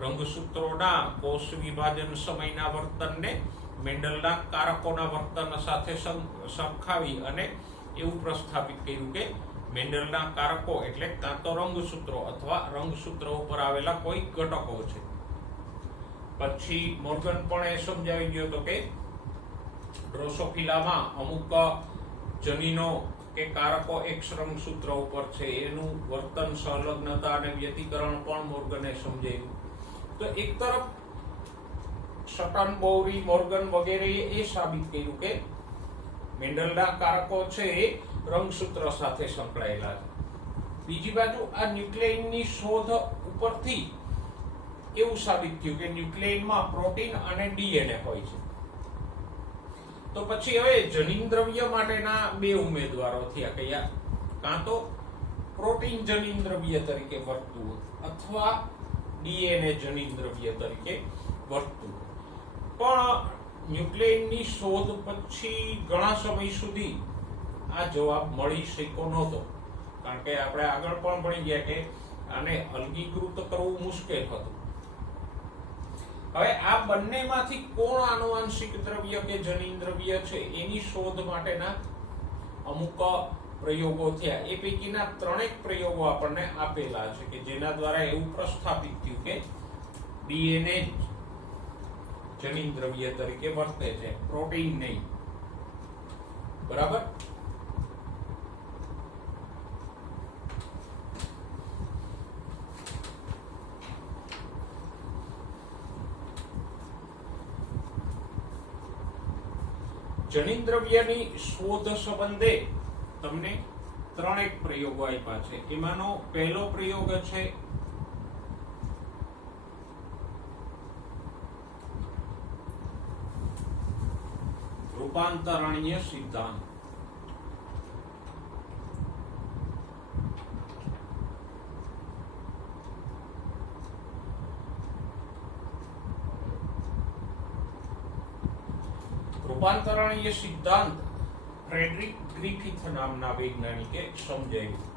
રંગસૂત્રોના કોષ વિભાજન સમયના વર્તનને મેન્ડલના કારકોના વર્તન સાથે સરખાવી અને એવું પ્રસ્થાપિત કર્યું કે મેન્ડલના કારકો એટલે કાં તો રંગસૂત્રો અથવા રંગસૂત્રો ઉપર આવેલા કોઈ ઘટકો છે. પછી મોર્ગન પણ એ સમજાવી ગયો હતો કે ડ્રોસોફિલામાં અમુક જનીનો કે કારકો એક્સ રંગસૂત્ર ઉપર છે, એનું વર્તન, સંલગ્નતા અને વ્યતિકરણ પણ મોર્ગને સમજાવ્યું. તો એક તરફ સટન, બોવરી, મોર્ગન વગેરે એ સાબિત કર્યું કે મેન્ડલના કારકો છે એ રંગસૂત્ર સાથે સંકળાયેલા છે. બીજી બાજુ આ ન્યુક્લિયનની શોધ ઉપરથી એવું સાબિત થયું કે ન્યુક્લિયનમાં પ્રોટીન અને ડીએનએ હોય છે. તો પછી હવે જનીન દ્રવ્ય માટેના બે ઉમેદવારો થયા. કયા? કાં તો પ્રોટીન જનીન દ્રવ્ય તરીકે વર્તવું અથવા ડીએનએ જનીન દ્રવ્ય તરીકે વર્તવું. પણ ન્યુક્લિયનની શોધ પછી ઘણા સમય સુધી આ જવાબ મળી શક્યો નહોતો. કારણ કે આપણે આગળ પણ ભણી ગયા કે આને અલગીકૃત કરવું મુશ્કેલ હતું. હવે આ બંનેમાંથી કોણ આનુવંશિક દ્રવ્ય કે જનીન દ્રવ્ય છે એની શોધ માટેના અમુક પ્રયોગો થયા. એ પૈકીના 3 પ્રયોગો આપણને આપેલા છે કે જેના દ્વારા એવું પ્રસ્થાપિત થયું કે ડીએનએ જનીન દ્રવ્ય તરીકે વર્તે છે, પ્રોટીન નહીં. બરાબર? જનિન દ્રવ્યની શોધ સંબંધે તમને 3 પ્રયોગો આપ્યા છે. એમાંનો પહેલો પ્રયોગ છે રૂપાંતરણીય સિદ્ધાંત. રૂપાંતરણીય સિદ્ધાંત ફ્રેડરિક ગ્રિફિથ નામના વૈજ્ઞાનિકે સમજાવ્યું.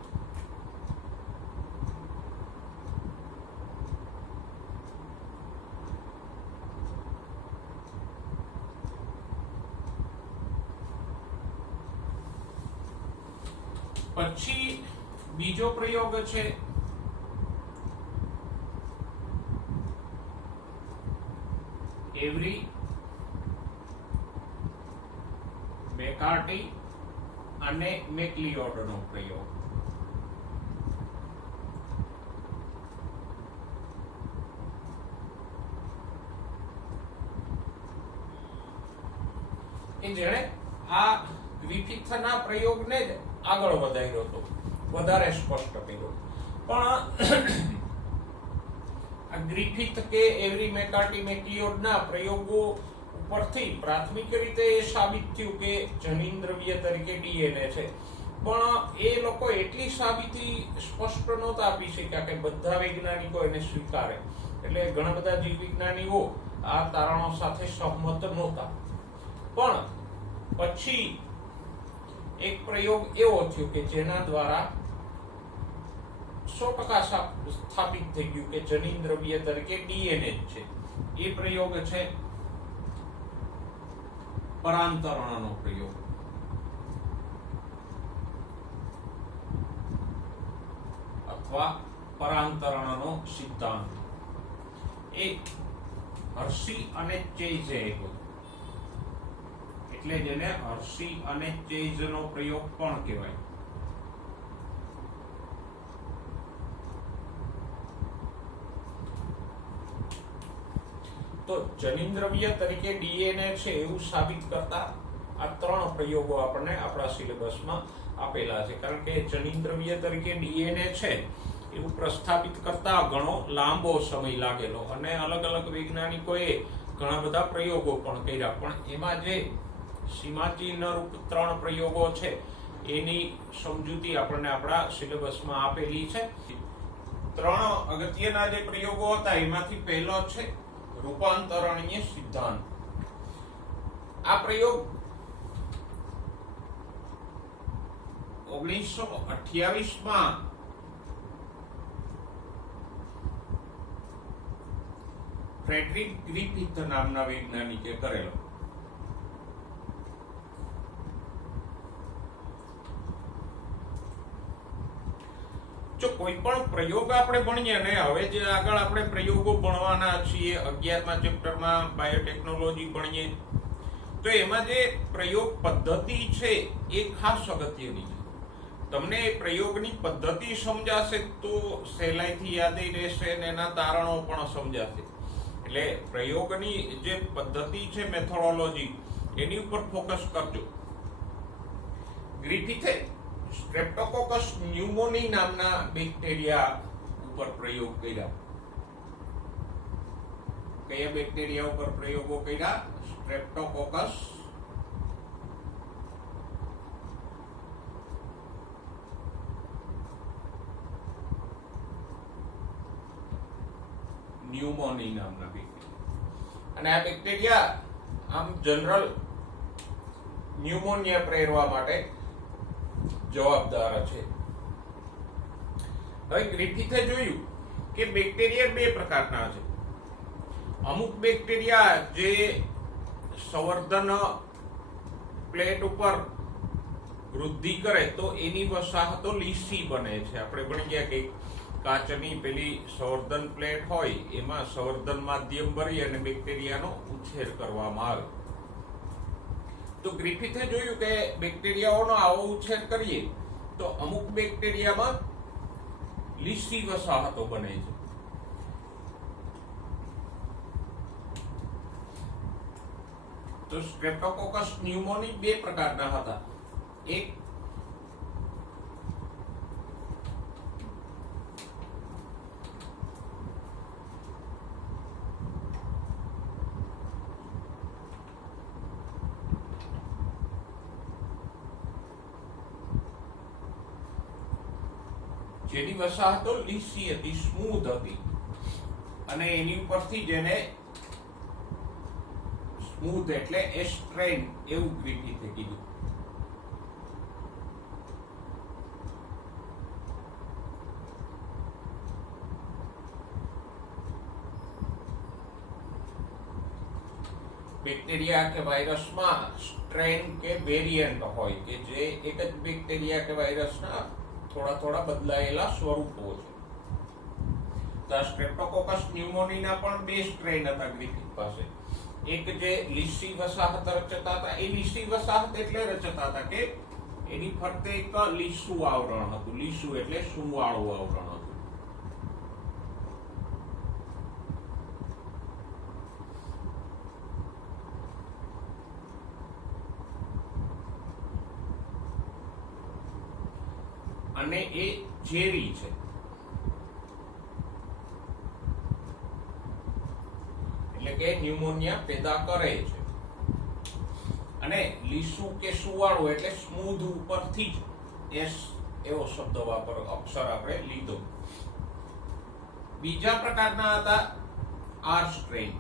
પછી બીજો પ્રયોગ છે એવરી મેકાર્ટી અને મેકલિયોડ નો પ્રયોગ. કે જેણે આ ગ્રિફિથના પ્રયોગને જ આગળ વધાર્યો હતો, વધારે સ્પષ્ટ કર્યો. પણ આ ગ્રિફિથ કે એવરી મેકાર્ટી મેકલિયોડના પ્રયોગો ઉપરથી પ્રાથમિક રીતે એ સાબિત થયું કે જનીન દ્રવ્ય તરીકે ડીએનએ છે. પણ એ લોકો એટલી સાબિતી સ્પષ્ટ નહોતા આપી શક્યા કે બધા વૈજ્ઞાનિકો એને સ્વીકારે. એટલે ઘણા બધા જીવ વિજ્ઞાનીઓ આ તારણો સાથે સહમત નહોતા. પણ પછી એક પ્રયોગ એવો થયો કે જેના દ્વારા 100% સ્થાપિત થઈ ગયું કે જનીન દ્રવ્ય તરીકે ડીએનએ જ છે. એ પ્રયોગ છે પરાંતરણનો પ્રયોગ. અથવા પરાંતરણનો સિદ્ધાંત. એ હર્શી અને ચેઝે એટલે જેને હર્શી અને ચેઝનો પ્રયોગ પણ કહેવાય. તો જનીન દ્રવ્ય તરીકે ડીએનએ છે એવું સાબિત કરતા આ 3 પ્રયોગો આપણને આપણા સિલેબસમાં આપેલા છે. કારણ કે જનીન દ્રવ્ય તરીકે ડીએનએ છે એવું પ્રસ્થાપિત કરતા ઘણો લાંબો સમય લાગેલો અને અલગ અલગ વૈજ્ઞાનિકોએ ઘણા બધા પ્રયોગો પણ કર્યા. પણ એમાં જે સીમાચિહ્ન રૂપ 3 પ્રયોગો છે એની સમજૂતી આપણને આપણા સિલેબસમાં આપેલી છે. 3 અગત્યના જે પ્રયોગો હતા એમાંથી પહેલો છે રૂપાંતરણીય સિદ્ધાંત. આ પ્રયોગ 1928 ફ્રેડરિક ગ્રિફિથ નામના વૈજ્ઞાનિકે કરેલો. જો કોઈ પણ પ્રયોગ આપણે ભણીએ ને, હવે જે આગળ આપણે પ્રયોગો ભણવાના છીએ 11મા ચેપ્ટરમાં બાયોટેકનોલોજી ભણીએ, તો એમાં જે પ્રયોગ પદ્ધતિ છે એ ખાસ અગત્યની છે. તમને એ પ્રયોગની પદ્ધતિ સમજાશે તો સહેલાઈથી યાદ રહેશે અને એના તારણો પણ સમજાશે. એટલે પ્રયોગની જે પદ્ધતિ છે, મેથોડોલોજી, એની ઉપર ફોકસ કરજો. ગ્રિફિથે સ્ટ્રેપ્ટોકોકસ ન્યુમોની નામના બેક્ટેરિયા ઉપર પ્રયોગ કર્યા. કયા બેક્ટેરિયા ઉપર પ્રયોગો કર્યા? સ્ટ્રેપ્ટોકોકસ ન્યુમોની નામના બેક્ટેરિયા. અને આ બેક્ટેરિયા આમ જનરલ ન્યુમોનિયા પ્રેરવા માટે જવાબદાર છે. હવે ગ્રિફિથે જોયું કે બેક્ટેરિયા 2 પ્રકારના છે. અમુક બેક્ટેરિયા જે સંવર્ધન પ્લેટ ઉપર વૃદ્ધિ કરે તો એની વસાહતો લીસી બને છે. આપણે ભણી ગયા કે કાચની પેલી સંવર્ધન પ્લેટ હોય એમાં સંવર્ધન માધ્યમ ભરી અને બેક્ટેરિયાનો ઉછેર કરવામાં આવે. તો ગ્રિફિથે જોયું કે બેક્ટેરિયાઓનો આવો ઉછેર કરીએ તો અમુક બેક્ટેરિયામાં લીસી વસાહતો બને છે. તો તો સ્ટ્રેપ્ટોકોકસ ન્યુમોની બે પ્રકારના હતા. એક જેની વસાહતો લીસી હતી, સ્મૂધ હતી, અને એની ઉપરથી જેને સ્મૂધ એટલે એસ્ટ્રેન એવું ગ્રિફિથે કીધું. બેક્ટેરિયા કે વાયરસમાં સ્ટ્રેન કે વેરિયન્ટ હોય કે જે એક જ બેક્ટેરિયા કે વાયરસના થોડા થોડા બદલાયેલા સ્વરૂપો છે. તો સ્ટ્રેપ્ટોકોકસ ન્યુમોનીના પણ બે સ્ટ્રેન હતા ગ્રિફિથ પાસે. એક જે લીસી વસાહત રચતા હતા, એ લીસી વસાહત એટલે રચતા હતા કે એની ફરતે એક લીસું આવરણ હતું. લીસું એટલે સુંવાળું આવરણ હતું. અને એ ઝેરી છે. એટલે કે ન્યુમોનિયા પેદા કરે છે. અને લીસું કે સુવાળું એટલે સ્મૂધ ઉપરથી જ એસ એવો શબ્દ અક્ષર આપણે લીધો. બીજા પ્રકારના હતા આર સ્ટ્રેન.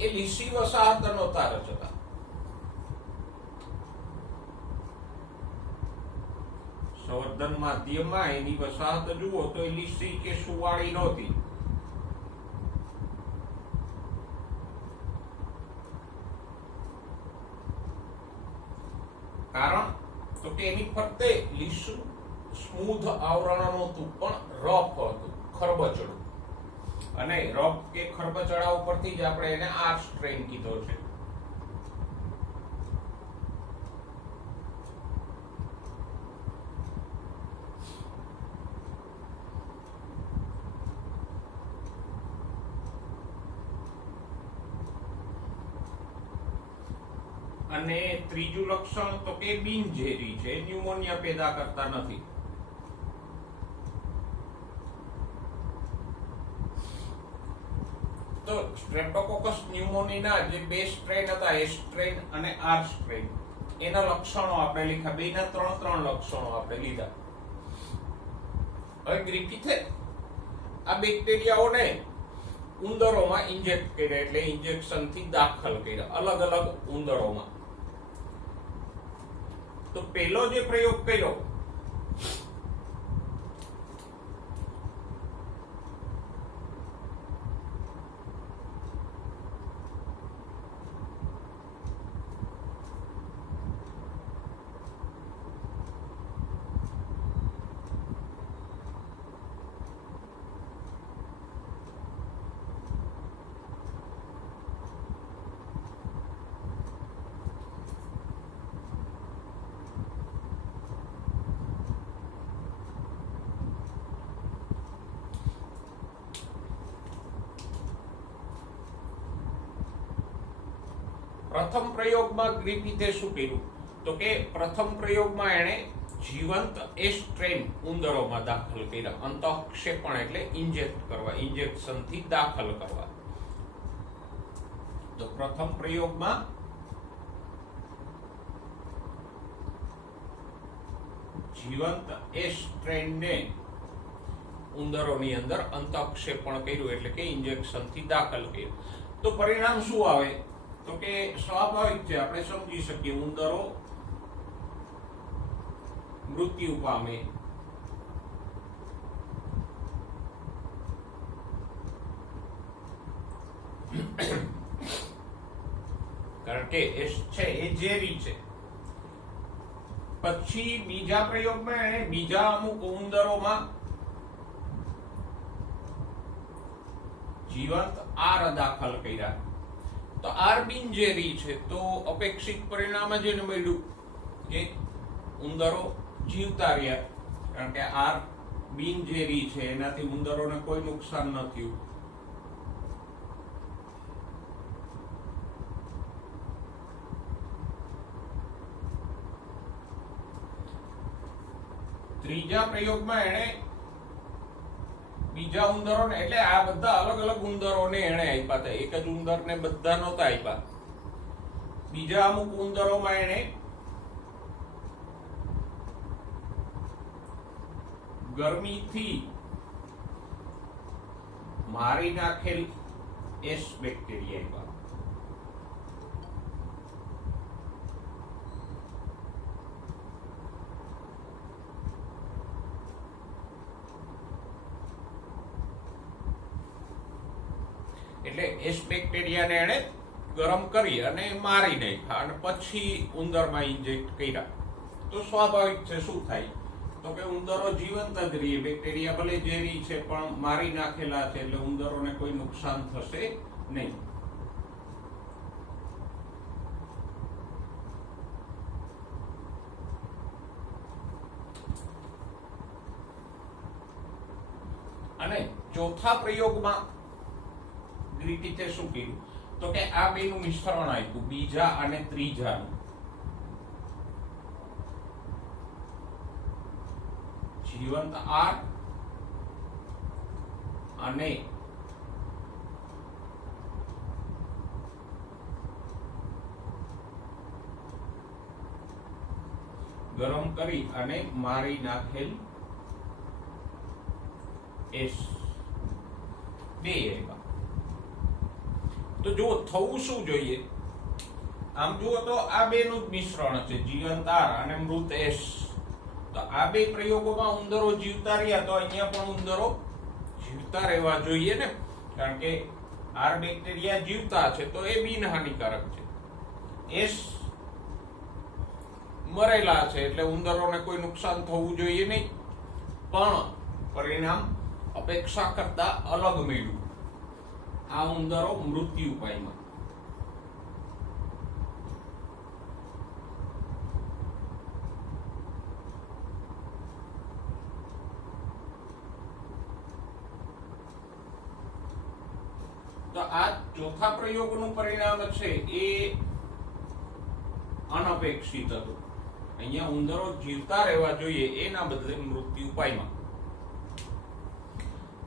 એ લીસી વસાહત નહોતા રચતા. સંવર્ધન માધ્યમમાં એની વસાહત જુઓ તો એ લીસી કે સુવાળી નહોતી. કારણ તો કે એની ફરતે લીસું સ્મૂધ આવરણ નહોતું, પણ રફ હતું, ખરબચડું. અને રફ કે ખરબચડા ઉપરથી જ આપણે એને આર સ્ટ્રેન કીધો છે. અને ત્રીજું લક્ષણ તો કે બિનઝેરી છે, ન્યુમોનિયા પેદા કરતા નથી. તો સ્ટ્રેપ્ટોકોકસ ન્યુમોનીના જે બે સ્ટ્રેન હતા, એ સ્ટ્રેન અને આર સ્ટ્રેન, એના લક્ષણો આપણે લીધા. બેના ત્રણ લક્ષણો આપણે લીધા. હવે ગ્રિફિથે આ બેક્ટેરિયાઓને ઉંદરોમાં ઇન્જેક્ટ કર્યા, એટલે ઇન્જેક્શનથી દાખલ કર્યા અલગ અલગ ઉંદરોમાં. તો પહેલો જે પ્રયોગ કર્યો પ્રથમ પ્રયોગમાં ગ્રિફિથે શું કર્યું તો કે પ્રથમ પ્રયોગમાં એણે જીવંત એસ્ટ્રેન ઉંદરોમાં દાખલ કર્યા. અંતઃક્ષેપણ એટલે ઇન્જેક્ટ કરવા, ઇન્જેક્શનથી દાખલ કરવા. તો પ્રથમ પ્રયોગમાં જીવંત એસ્ટ્રેનને ઉંદરોની અંદર અંતઃક્ષેપણ કર્યું, એટલે કે ઇન્જેક્શનથી દાખલ કર્યું. તો પરિણામ શું આવે તો કે સ્વાભાવિક છે, આપણે સમજી શકીએ. ઉંદરો મૃત્યુ પામે. કારણ કે છે એ ઝેરી છે. પછી બીજા પ્રયોગમાં એને બીજા અમુક ઉંદરોમાં જીવંત આર દાખલ કર્યા. તો આર બિનઝેરી છે, તો અપેક્ષિત પરિણામ જ એને મળ્યું કે ઉંદરો જીવતા રહ્યા, કારણ કે આર બિનઝેરી છે, એનાથી ઉંદરોને કોઈ નુકસાન ન થયું. ત્રીજા પ્રયોગમાં એને બીજા ઉંદરોને, એટલે આ બધા અલગ અલગ ઉંદરોને એને આપ્યા હતા, એક જ ઉંદરને બધા નહોતા આપ્યા. બીજા અમુક ઉંદરોમાં એને ગરમીથી મારી નાખેલ એસ બેક્ટેરિયા આપ્યા. એટલે એસ બેક્ટેરિયાને એને ગરમ કરી અને મારી નાખ્યા અને પછી ઉંદરમાં ઇન્જેક્ટ કર્યા. તો સ્વાભાવિક છે શું થાય, તો કે ઉંદરો જીવંત જ રહે. બેક્ટેરિયા ભલે ઝેરી છે પણ મારી નાખેલા છે, એટલે ઉંદરોને કોઈ નુકસાન થશે નહીં. અને ચોથા પ્રયોગમાં ગ્રિફિથે શું કર્યું, તો કે આ બેનું મિશ્રણ આપ્યું, બીજા અને ત્રીજાનું. જીવંત આર અને ગરમ કરી અને મારી નાખેલ એસ બે આવ્યા. તો જો થવું શું જોઈએ, આમ જુઓ તો આ બેનું જ મિશ્રણ છે, જીવંત આર અને મૃત એસ. તો આ બે પ્રયોગોમાં ઉંદરો જીવતા રહ્યા, તો અહીંયા પણ ઉંદરો જીવતા રહેવા જોઈએ ને, કારણ કે આર બેક્ટેરિયા જીવતા છે તો એ બિનહાનિકારક છે. એસ મરેલા છે એટલે ઉંદરોને કોઈ નુકસાન થવું જોઈએ નહીં, પણ પરિણામ અપેક્ષા કરતા અલગ મળ્યું. આ ઉંદરો મૃત્યુ પામ્યા. તો આ ચોથા પ્રયોગનું પરિણામ છે એ અનપેક્ષિત હતું. અહીંયા ઉંદરો જીવતા રહેવા જોઈએ, એના બદલે મૃત્યુ પામ્યા.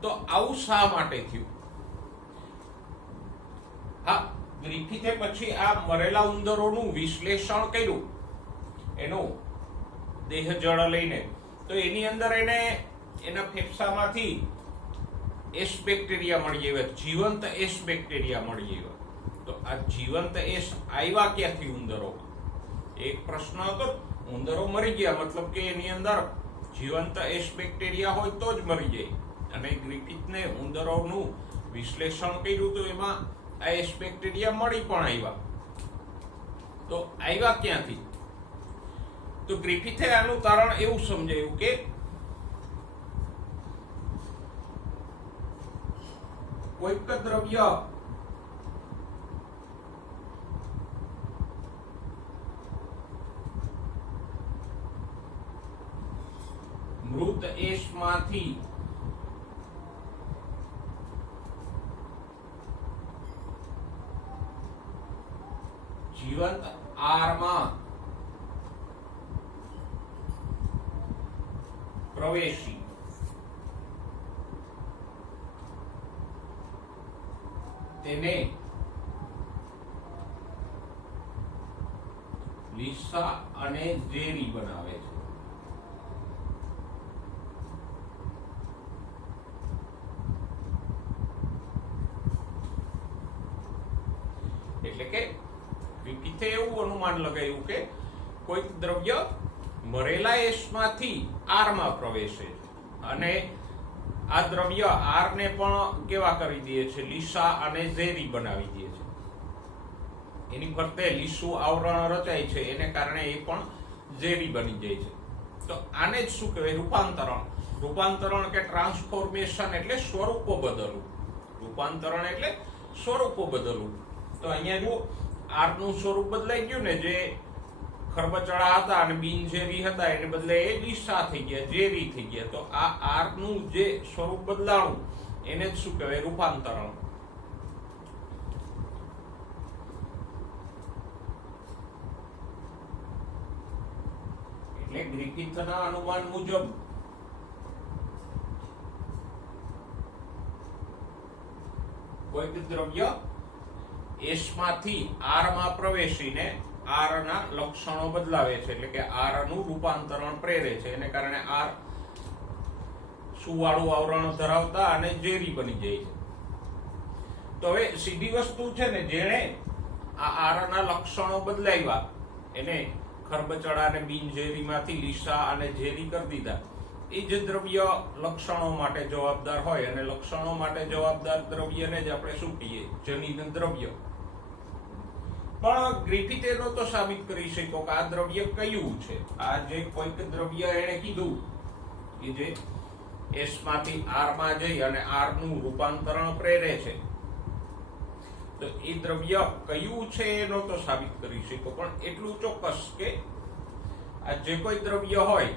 તો આવું શા માટે થયું? હા, ગ્રિફિથે પછી આ મરેલા ઉંદરોનું વિશ્લેષણ કર્યું, એનું દેહ જળ લઈને. તો એની અંદર એને એના ફેફસામાંથી એસ બેક્ટેરિયા મળી આવ્યા, જીવંત એસ બેક્ટેરિયા મળી આવ્યા. તો આ જીવંત એસ આવ્યા ક્યાંથી ઉંદરોમાં? એક પ્રશ્ન હતો. ઉંદરો મરી ગયા મતલબ કે એની અંદર જીવંત એસ બેક્ટેરિયા હોય તો જ મરી જાય. અને ગ્રિફિથને ઉંદરોનું વિશ્લેષણ કર્યું તો એમાં આ એસ બેક્ટેરિયા મળી પણ આવ્યા. તો આવ્યા ક્યાંથી? તો ગ્રિફિથે આનું કારણ એવું સમજાયું કે કોઈક દ્રવ્ય મૃત એશમાંથી જીવંત આરમાં પ્રવેશી તેને લીસા અને ઝેરી બનાવે છે. એટલે કે ગ્રિફિથે એવું અનુમાન લગાવ્યું કે કોઈક દ્રવ્ય મરેલા એશમાંથી આરમાં પ્રવેશે છે અને આ દ્રવ્ય આરને પણ કેવા કરી દે છે, લીસા અને ઝેરી બનાવી દે છે. એની ફરતે લીસું આવરણ રચાય છે, એને કારણે એ પણ ઝેરી બની જાય છે. તો આને જ શું કહેવાય? રૂપાંતરણ. રૂપાંતરણ કે ટ્રાન્સફોર્મેશન એટલે સ્વરૂપો બદલવું. રૂપાંતરણ એટલે સ્વરૂપો બદલવું. તો અહીંયા જો આર નું સ્વરૂપ બદલાઈ ગયું ને, જે ખરબચડા હતા અને બિનઝેરી હતા એને બદલે એ લીસા થઈ ગયા, ઝેરી થઈ ગયા. તો આ આર નું જે સ્વરૂપ બદલાણું એને જ શું કહેવાય? રૂપાંતરણ. એટલે ગ્રિફિથના અનુમાન મુજબ કોઈક દ્રવ્ય એસ માંથી આર માં પ્રવેશીને આર ના લક્ષણો બદલાવે છે, એટલે કે આર નું રૂપાંતરણ પ્રેરે છે. એને કારણે આર સુવાળું આવરણ ધરાવતા અને ઝેરી બની જાય છે. તો હવે સીધી વસ્તુ છે ને, જેણે આ આર ના લક્ષણો બદલાવ્યા એને ખરબચડા અને બિનઝેરીમાંથી લીસા અને ઝેરી કરી દીધા. એ જ દ્રવ્ય લક્ષણો માટે જવાબદાર હોય, અને લક્ષણો માટે જવાબદાર દ્રવ્યને જ આપણે શું કહીએ? જનિન દ્રવ્ય. પણ ગ્રિફિથે તો સાબિત કરી શક્યો કે આ દ્રવ્ય કયું છે. આ જે કોઈક દ્રવ્ય એને કીધું કે જે એસ માંથી આર માં જઈ અને આર નું રૂપાંતરણ પ્રેરે છે, તો એ દ્રવ્ય કયું છે એનો તો સાબિત કરી શક્યો. પણ એટલું ચોક્કસ કે આ જે કોઈ દ્રવ્ય હોય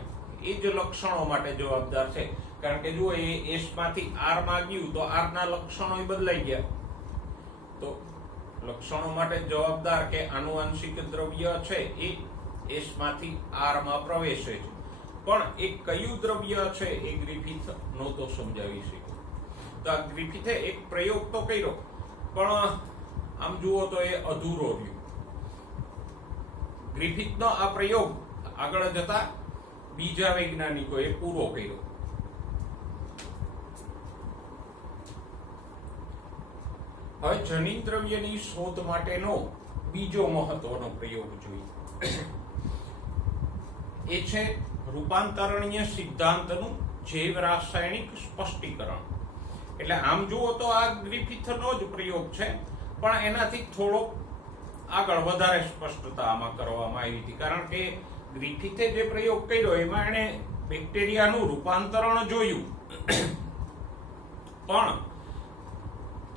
એ જ લક્ષણો માટે જવાબદાર છે. કારણ કે જો એ એસ માંથી આર માં ગયું તો આર ના લક્ષણો બદલાઈ ગયા. તો લક્ષણો માટે જવાબદાર કે આનુવંશિક દ્રવ્ય છે એ એસ માંથી આર માં પ્રવેશે છે. પણ એ કયું દ્રવ્ય છે એ ગ્રિફિથ નહોતો સમજાવી શક્યો. તો આ ગ્રિફિથે એક પ્રયોગ તો કર્યો, પણ આમ જુઓ તો એ અધૂરો રહ્યો. ગ્રિફિથનો આ પ્રયોગ આગળ જતા બીજા વૈજ્ઞાનિકોએ પૂરો કર્યો. હવે જનિન દ્રવ્યની શોધ માટેનો બીજો મહત્વનો પ્રયોગ જોઈએ. એ છે રૂપાંતરણીય સિદ્ધાંતનું જૈવ રાસાયણિક સ્પષ્ટીકરણ. એટલે આમ જુઓ તો આ ગ્રિફિથનો જ પ્રયોગ છે, પણ એનાથી થોડો આગળ વધારે સ્પષ્ટતા આમાં કરવામાં આવી હતી. કારણ કે ગ્રિફિથે જે પ્રયોગ કર્યો એમાં એણે બેક્ટેરિયાનું રૂપાંતરણ જોયું, પણ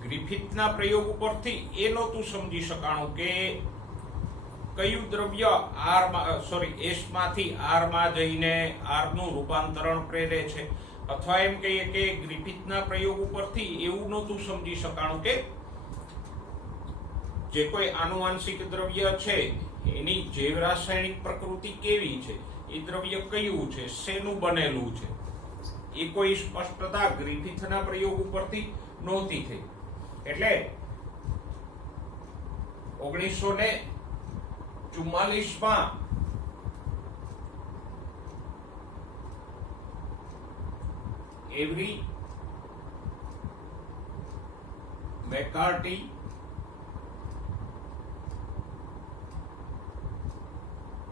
ગ્રિફિથના પ્રયોગ ઉપરથી એ નહોતું સમજી શકાણું કે કયું દ્રવ્ય એસ માંથી આર માં જઈને આર નું રૂપાંતરણ પ્રેરે છે. અથવા એમ કહીએ કે ગ્રિફિથના પ્રયોગ ઉપરથી એવું નહોતું સમજી શકાણું કે જે કોઈ આનુવંશિક દ્રવ્ય છે એની જૈવ રાસાયણિક પ્રકૃતિ કેવી છે, એ દ્રવ્ય કયું છે, શેનું બનેલું છે. એ કોઈ સ્પષ્ટતા ગ્રિફિથના પ્રયોગ ઉપરથી નહોતી થઈ. એટલે 1944 એવરી મેકાર્ટી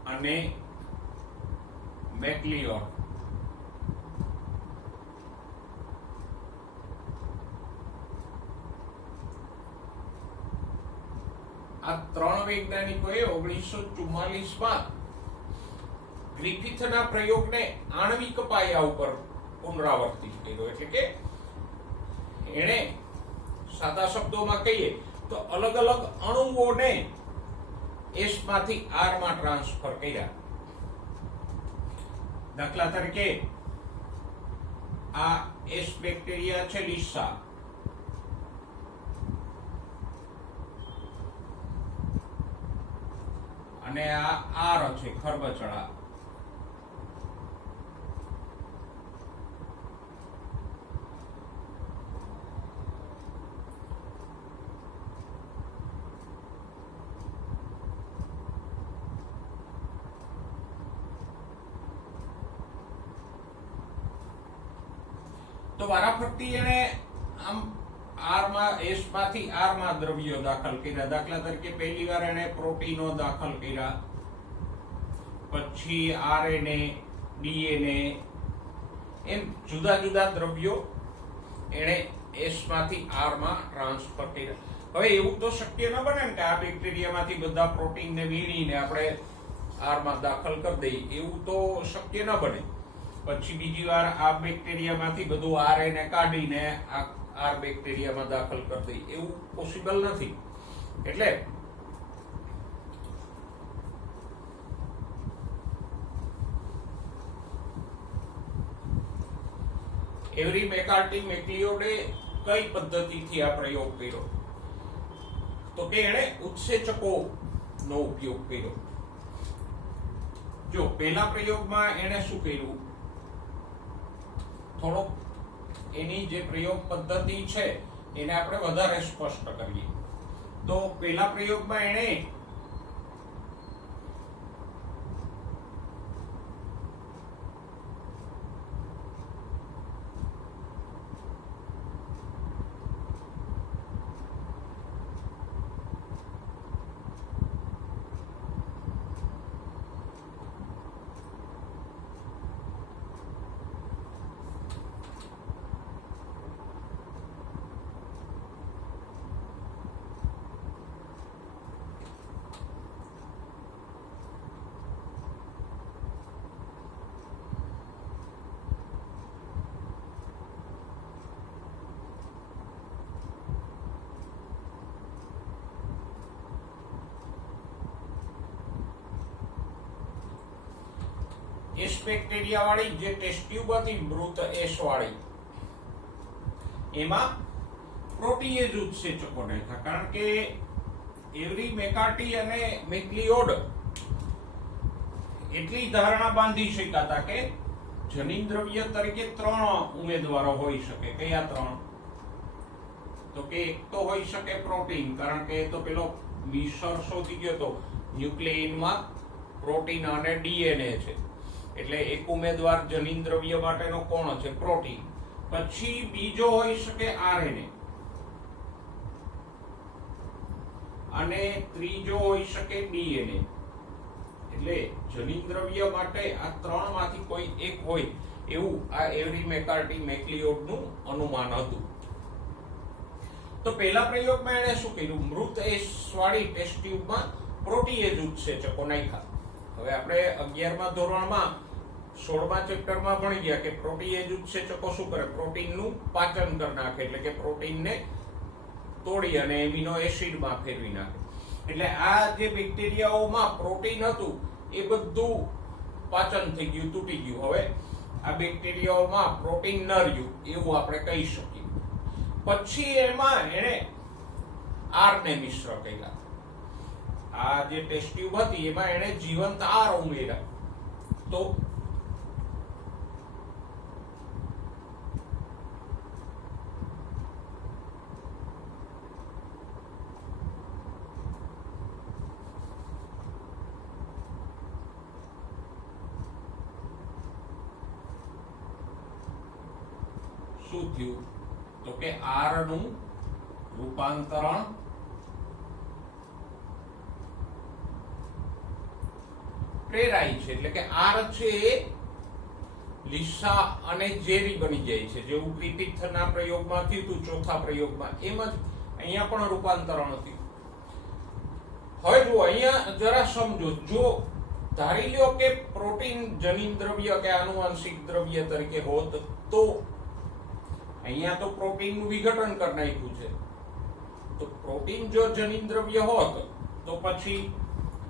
અને મેકલિયોર આ ત્રણ વૈજ્ઞાનિકોએ 1944 ગ્રિફિથના પ્રયોગને આણ્વિક પાયા ઉપર પુનરાવર્તિત કર્યો. એટલે કે એણે સાદા શબ્દોમાં કહીએ તો અલગ અલગ અણુઓને એસ માંથી આર માં ટ્રાન્સફર કર્યા. દાખલા તરીકે આ એસ બેક્ટેરિયા છે લીસા, અને આ આર છે ખરબચડા. તો વારાફરતી એને આમ આર માં એસ માંથી આર માં દ્રવ્યો દાખલ કર્યા. દાખલા તરીકે પહેલી વાર એને પ્રોટીનો દાખલ કર્યા, પછી આરએનએ, ડીએનએ, એમ જુદા જુદા દ્રવ્યો એને એસ માંથી આર માં ટ્રાન્સફર કર્યા. હવે એવું તો શક્ય ન બને ને કે આ બેક્ટેરિયામાંથી બધા પ્રોટીનને વીણીને આપણે આર માં દાખલ કરી દઈએ. એવું તો શક્ય ન બને. પછી બીજી વાર આ બેક્ટેરિયામાંથી બધું આરએનએ કાઢીને આ આર બેક્ટેરિયામાં દાખલ કરી દઈએ. એવું પોસિબલ નથી. એટલે એવરી મેકાર્ટી મેક્લિઓડે કઈ પદ્ધતિથી આ પ્રયોગ કર્યો? તો કે એણે ઉત્સેચકો નો ઉપયોગ કર્યો. જો પહેલા પ્રયોગમાં એણે શું કર્યું, થોડો એની જે પ્રયોગ પદ્ધતિ છે એને આપણે વધારે સ્પષ્ટ કરીએ. તો પહેલા પ્રયોગમાં એણે એસ બેક્ટેરિયા વાળી જે ટેસ્ટ ટ્યુબ હતી મૃત એસ વાળી, એમાં પ્રોટીએજ ઉત્સેચકો નાખ્યા. કારણ કે એવરી મેકાર્ટી અને મેક્લિઓડ એટલી ધારણા બાંધી શકાતા કે જનીન દ્રવ્ય તરીકે 3 ઉમેદવારો હોઈ શકે. કયા 3? તો કે એક તો હોઈ શકે પ્રોટીન, કારણ કે તો પેલો મિશર શોધી ગયો તો ન્યુક્લિયનમાં પ્રોટીન અને ડીએનએ છે, એટલે એક ઉમેદવાર જનીન દ્રવ્ય માટેનો કોણ છે? પ્રોટીન. પછી બીજો હોઈ શકે આરએનએ અને ત્રીજો હોઈ શકે ડીએનએ. એટલે જનીન દ્રવ્ય માટે આ 3 માંથી કોઈ એક હોય એવું આ એવરી મેકાર્ટી મેક્લિઓડનું અનુમાન હતું. તો પહેલા પ્રયોગમાં એણે શું કર્યું, મૃત એસ વાળી ટેસ્ટ ટ્યુબમાં પ્રોટીએજ ઉત્સેચકો નાખ્યા. હવે આપણે 11મા ધોરણમાં 16મા ચેપ્ટરમાં ભણી ગયા કે પ્રોટીએજ ઉત્સેચકો શું કરે, પ્રોટીનનું પાચન કરી નાખે, એટલે કે પ્રોટીનને તોડી અને એમિનો એસિડમાં ફેરવી નાખે. એટલે આ જે બેક્ટેરિયાઓમાં પ્રોટીન હતું એ બધું પાચન થઈ ગયું, તૂટી ગયું. હવે આ બેક્ટેરિયાઓમાં પ્રોટીન ન રહ્યું એવું આપણે કહી શકીએ. પછી એમાં એણે આરને મિશ્ર કર્યા. આ જે ટેસ્ટ ટ્યુબ હતી એમાં એણે જીવંત આર ઉમેર્યા. તો શું થયું, તો કે આર નું રૂપાંતરણ પ્રેરાય છે. એટલે કે આર છે એ લીસા અને ઝેરી બની જાય છે, જેવું ગ્રિફિથના પ્રયોગમાં થયું હતું, ચોથા પ્રયોગમાં, એમ જ અહીંયા પણ રૂપાંતરણ થયું. હવે જો અહીંયા જરા સમજો, જો ધારી લ્યો કે પ્રોટીન જનીન દ્રવ્ય કે આનુવંશિક દ્રવ્ય તરીકે હોત, તો અહીંયા તો પ્રોટીનનું વિઘટન કરી નાખ્યું છે. તો પ્રોટીન જો જનીન દ્રવ્ય હોત તો પછી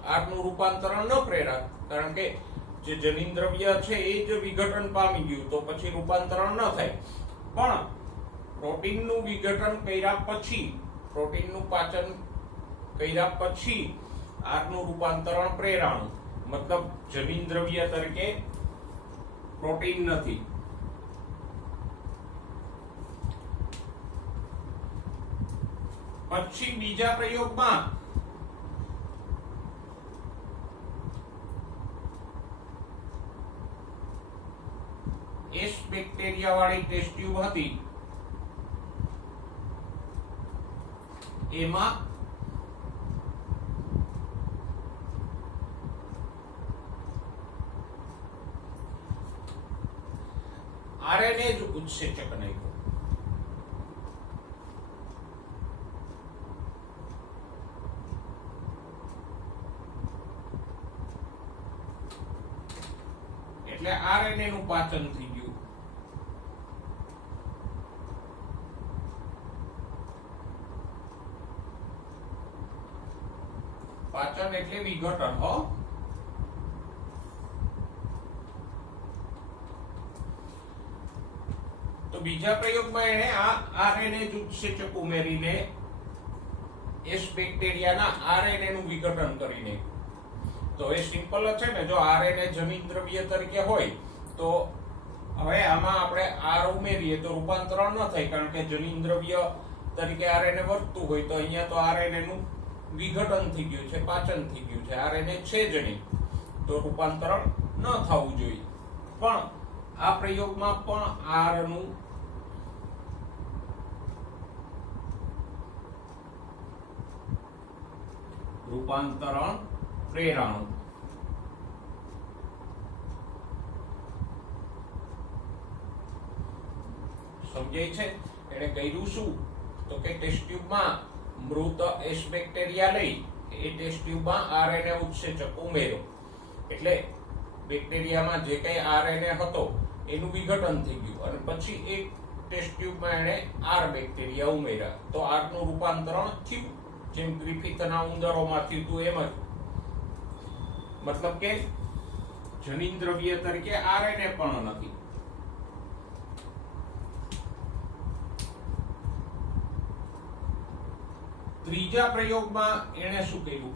આરનું રૂપાંતરણ ન પ્રેરાત, કારણ કે જે જનીન દ્રવ્ય છે એ જ વિઘટન પામી ગયું, તો પછી રૂપાંતરણ ન થાય. પણ પ્રોટીનનું વિઘટન કર્યા પછી, પ્રોટીનનું પાચન કર્યા પછી આરનું રૂપાંતરણ પ્રેરાણું, મતલબ જનીન દ્રવ્ય તરીકે પ્રોટીન નથી. પછી બીજા પ્રયોગમાં એસ બેક્ટેરિયા વાળી ટેસ્ટ ટ્યુબ હતી, એમાં આરએનએ જ ઉત્સેચક નાખ્યો. એટલે આરએનએ નું પાચન થઈ ગયું. પાચન એટલે વિઘટન. હો, તો બીજા પ્રયોગમાં એણે આ આરએનએ જ ઉત્સેચક ઉમેરીને એસ બેક્ટેરિયાના આરએનએ નું વિઘટન કરીને. તો એ સિમ્પલ જ છે ને, જો આરએનએ જનીન દ્રવ્ય તરીકે હોય તો હવે આમાં આપણે આર ઉમેરીએ તો રૂપાંતરણ ન થાય, કારણ કે જનીન દ્રવ્ય તરીકે આરએનએ વર્તતું હોય તો અહીંયા તો આરએનએ નું વિઘટન થઈ ગયું છે, પાચન થઈ ગયું છે, આરએનએ છે જ નહીં, તો રૂપાંતરણ ન થવું જોઈએ. પણ આ પ્રયોગમાં પણ આર નું રૂપાંતરણ પ્રેરાણુ સમજાય છે. એને કર્યું શું તો કે ટેસ્ટ ટ્યુબમાં મૃત એસ બેક્ટેરિયા લઈ એ ટેસ્ટ ટ્યુબમાં આરએનએ ઉત્સેચક ઉમેર્યો, એટલે બેક્ટેરિયામાં જે કઈ આરએનએ હતો એનું વિઘટન થઈ ગયું અને પછી એક ટેસ્ટ ટ્યુબમાં એને આર બેક્ટેરિયા ઉમેર્યા, તો આર નું રૂપાંતરણ થયું, જેમ ગ્રિફિથના ઉંદરોમાં થયું હતું એમ જ. મતલબ કે જનીન દ્રવ્ય તરીકે આરએનએ પણ નથી. ત્રીજા પ્રયોગમાં એણે શું કર્યું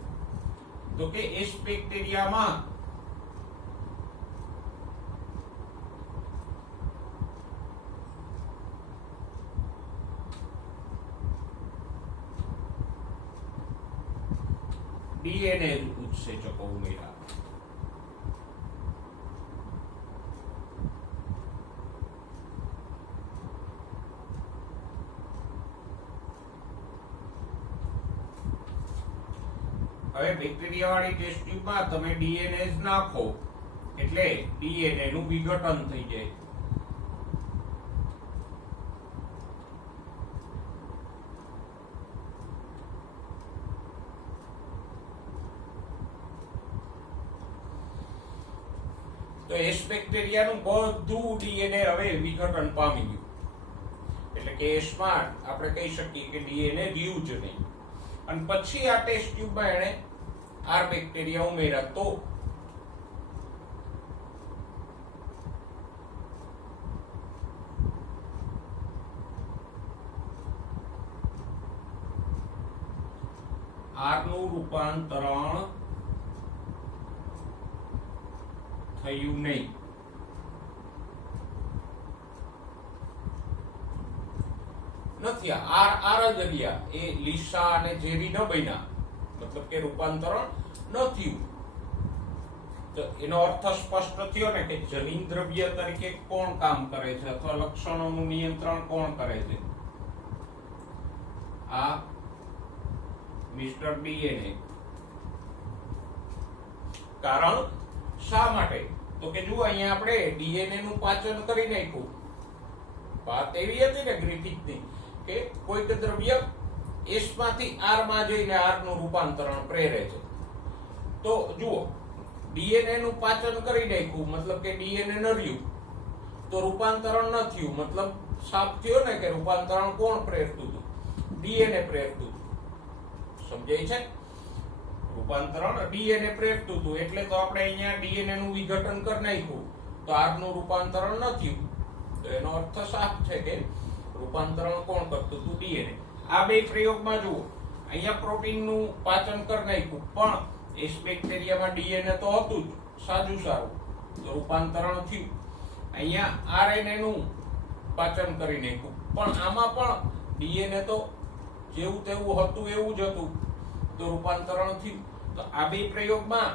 તો કે એસ બેક્ટેરિયામાં ડીએનએ ઉત્સેચકો ઉમેર્યા. હવે બેક્ટેરિયા વાળી ટેસ્ટ ટ્યુબમાં તમે ડીએનએ નાખો એટલે ડીએનએ નું વિઘટન થઈ જાય. તો એસ બેક્ટેરિયાનું બધું ડીએનએ હવે વિઘટન પામી ગયું, એટલે કે એસમાં આપણે કહી શકીએ કે ડીએનએ રહ્યું જ નહીં. અને પછી આ ટેસ્ટ ટ્યુબમાં એને આર બેક્ટેરિયા ઉમેર્યા, તો આર નું રૂપાંતરણ થયું નહીં. નથી આર આર જ રહ્યા, એ લીસા અને ઝેરી ન બન્યા, મતલબ કે રૂપાંતરણ ન થયું. તો એનો અર્થ સ્પષ્ટ થયો ને કે જનીન દ્રવ્ય તરીકે કોણ કામ કરે છે અથવા લક્ષણોનું નિયંત્રણ કોણ કરે છે? આ મિસ્ટર ડીએનએ. કારણ શા માટે તો કે જો અહીંયા આપણે ડીએનએ નું પાચન કરી નાખ્યું. વાત એવી હતી ને ગ્રિફિથની કે કોઈક દ્રવ્ય એસ માંથી આર માં જઈને આર નું રૂપાંતરણ પ્રેરે છે. તો જુઓ, ડીએનએ નું પાચન કરી નાખ્યું, મતલબ કે ડીએનએ ન રહ્યું, તો રૂપાંતરણ ન થયું, મતલબ સાફ થયો ને કે રૂપાંતરણ કોણ પ્રેરતું હતું? ડીએનએ પ્રેરતું હતું. સમજાય છે? રૂપાંતરણ ડીએનએ પ્રેરતું હતું, એટલે તો આપણે અહીંયા ડીએનએ નું વિઘટન કરી નાખ્યું, તો આર નું રૂપાંતરણ ન થયું. તો એનો અર્થ સાફ છે કે રૂપાંતરણ કોણ કરતું હતું? ડીએનએ. આ બે પ્રયોગમાં જુઓ, અહીંયા પ્રોટીન નું પાચન કરી નાખ્યું, પણ એસ બેક્ટેરિયામાં ડીએનએ તો હતું જ સાજું સારું, તો રૂપાંતરણ થયું. અહીંયા આરએનએ નું પાચન કરી નાખ્યું, પણ આમાં પણ ડીએનએ તો જેવું તેવું હતું એવું જ હતું, તો રૂપાંતરણ થયું. તો આ બે પ્રયોગમાં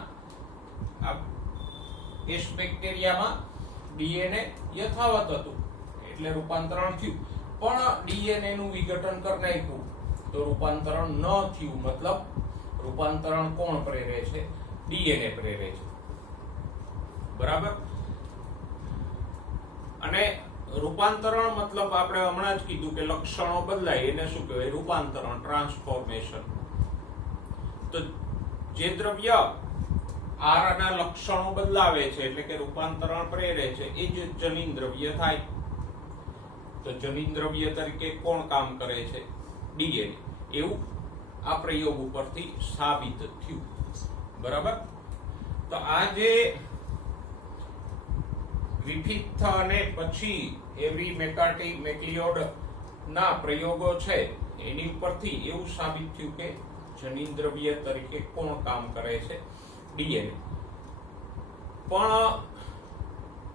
એસ બેક્ટેરિયામાં ડીએનએ યથાવત હતું એટલે રૂપાંતરણ થયું, પણ ડીએનએ નું વિઘટન કરી નાખ્યું તો રૂપાંતરણ ન થયું. મતલબ રૂપાંતરણ કોણ પ્રેરે છે? ડીએનએ પ્રેરે છે. બરાબર. અને રૂપાંતરણ મતલબ આપણે હમણાં જ કીધું કે લક્ષણો બદલાય એને શું કહેવાય? રૂપાંતરણ, ટ્રાન્સફોર્મેશન. તો જે દ્રવ્ય આર ના લક્ષણો બદલાવે છે એટલે કે રૂપાંતરણ પ્રેરે છે એ જ જનીન દ્રવ્ય થાય. તો જનીન દ્રવ્ય તરીકે કોણ કામ કરે છે? ડીએનએ. એવું આ પ્રયોગ ઉપરથી સાબિત થયું. બરાબર. તો આ જે ગ્રિફિથ અને પછી એવરી મેકાર્ટી મેક્લિઓડ ના પ્રયોગો છે એની ઉપરથી એવું સાબિત થયું કે જનીન દ્રવ્ય તરીકે કોણ કામ કરે છે? ડીએનએ. પણ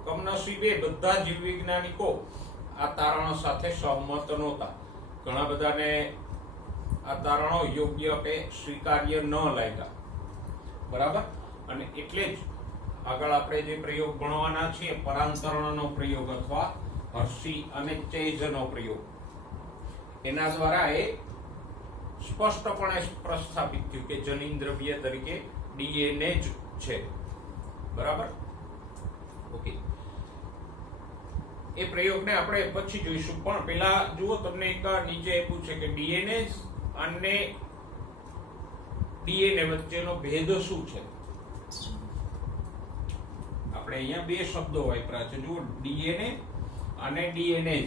કમનસીબે બધા જીવ વૈજ્ઞાનિકો આ તારણ સાથે સહમત નહોતા. ઘણા બધાને આ તારણો યોગ્ય કે સ્વીકાર્ય ન લાગ્યા. બરાબર. અને એટલે જ આગળ આપણે જે પ્રયોગ ભણવાના છીએ, પરાંતરણનો પ્રયોગ અથવા હર્શી અને ચેઝનો પ્રયોગ, એના દ્વારા એ સ્પષ્ટપણે પ્રસ્થાપિત થયું કે જનીન દ્રવ્ય તરીકે ડીએનએ જ છે. બરાબર. ઓકે, એ પ્રયોગને આપણે પછી જોઈશું. પણ પેલા જુઓ, તમને એક નીચે આપ્યું છે કે ડીએનએ અને ડીએનએ વચ્ચેનો ભેદ શું છે? આપણે અહીંયા બે શબ્દો વાપર્યા છે. જુઓ, ડીએનએ અને ડીએનએ.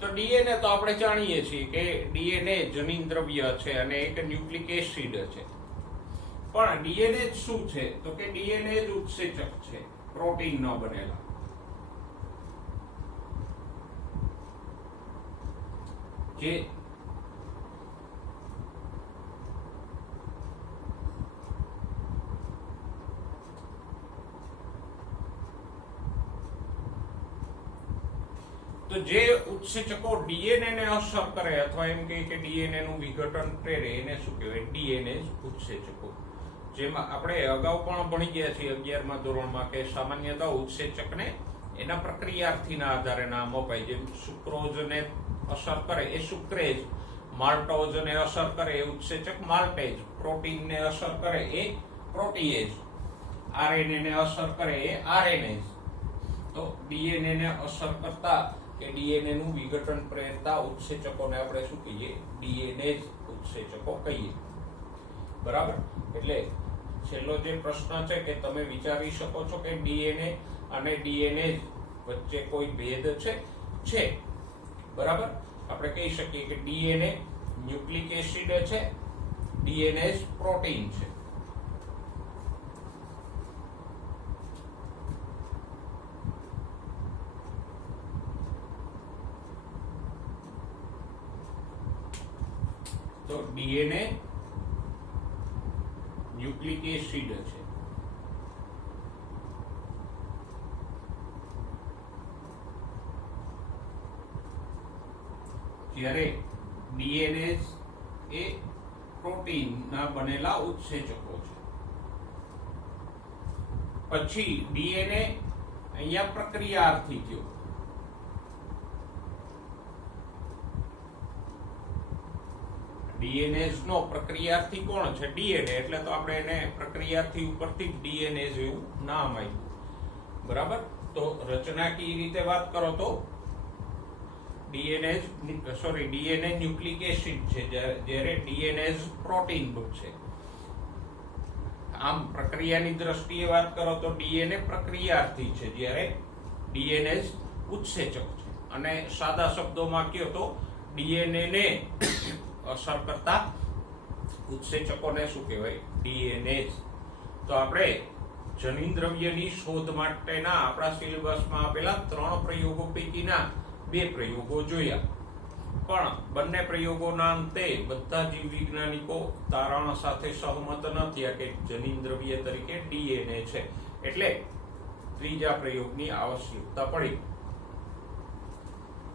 તો ડીએનએ તો આપણે જાણીએ છીએ કે ડીએનએ જનીન દ્રવ્ય છે અને એક ન્યુક્લિક એસિડ છે. પણ ડીએનએ શું છે? તો કે ડીએનએ જ ઉત્સેચક છે, પ્રોટીન ન બનેલા. જે તો જે ઉત્સેચકો ડીએનએ ને અસર કરે અથવા એમ કે ડીએનએ નું વિઘટન પ્રેરે એને શું કહેવાય? ડીએનએ ઉત્સેચકો. જેમાં આપણે અગાઉ પણ ભણી ગયા છીએ 11મા ધોરણમાં કે સામાન્યતઃ ઉત્સેચકને એના પ્રક્રિયાર્થીના આધારે નામ અપાય. જેમ સુક્રોઝને અસર કરે એ સુક્રેજ, માલ્ટોઝને અસર કરે એ ઉત્સેચક માલ્ટેજ, પ્રોટીનને અસર કરે એ પ્રોટીએજ, આરએનએ ને અસર કરે એ આરએનએજ. તો ડીએનએ ને અસર કરતા કે ડીએનએ નું વિઘટન પ્રેરતા ઉત્સેચકોને આપણે શું કહીએ? ડીએનએ ઉત્સેચકો કહીએ. બરાબર. એટલે છેલ્લો જે પ્રશ્ન છે કે તમે વિચારી શકો છો કે ડીએનએ અને ડીએનએ વચ્ચે કોઈ ભેદ છે? બરાબર. આપણે કહી શકીએ કે ડીએનએ ન્યુક્લિક એસિડ છે, ડીએનએ પ્રોટીન છે. તો ડીએનએ ન્યુક્લિક એસિડ છે. જ્યારે ડીએનએ એ પ્રોટીનના બનેલા ઉત્સેચકો છે. પછી ડીએનએ અહીંયા પ્રક્રિયાર્થી થયો. ડીએનએ નો પ્રક્રિયાર્થી કોણ છે? ડીએનએ. એટલે તો આપણે એને પ્રક્રિયાર્થી ઉપરથી ડીએનએ જેવું નામ આપ્યું. બરાબર. તો રચનાકીય રીતે વાત કરો તો ડીએનએ ન્યુક્લિક એસિડ છે, જ્યારે ડીએનએ પ્રોટીન છે. આમ પ્રક્રિયાની દ્રષ્ટિએ વાત કરો તો ડીએનએ પ્રક્રિયાર્થી છે, જ્યારે ડીએનએ ઉત્સેચક છે. અને સાદા શબ્દોમાં કહો તો ડીએનએ ને અસર કરતા ઉત્સેચકોને શું કહેવાય? ડીએનએ. તો આપણે જનીન દ્રવ્યની શોધ માટેના આપણા સિલેબસમાં આપેલા 3 પ્રયોગો પૈકીના 2 પ્રયોગો જોયા. પણ બંને પ્રયોગોના અંતે બધા જીવ વૈજ્ઞાનિકો તારણ સાથે સહમત ન થયા કે જનીન દ્રવ્ય તરીકે ડીએનએ છે. એટલે ત્રીજા પ્રયોગની આવશ્યકતા પડી.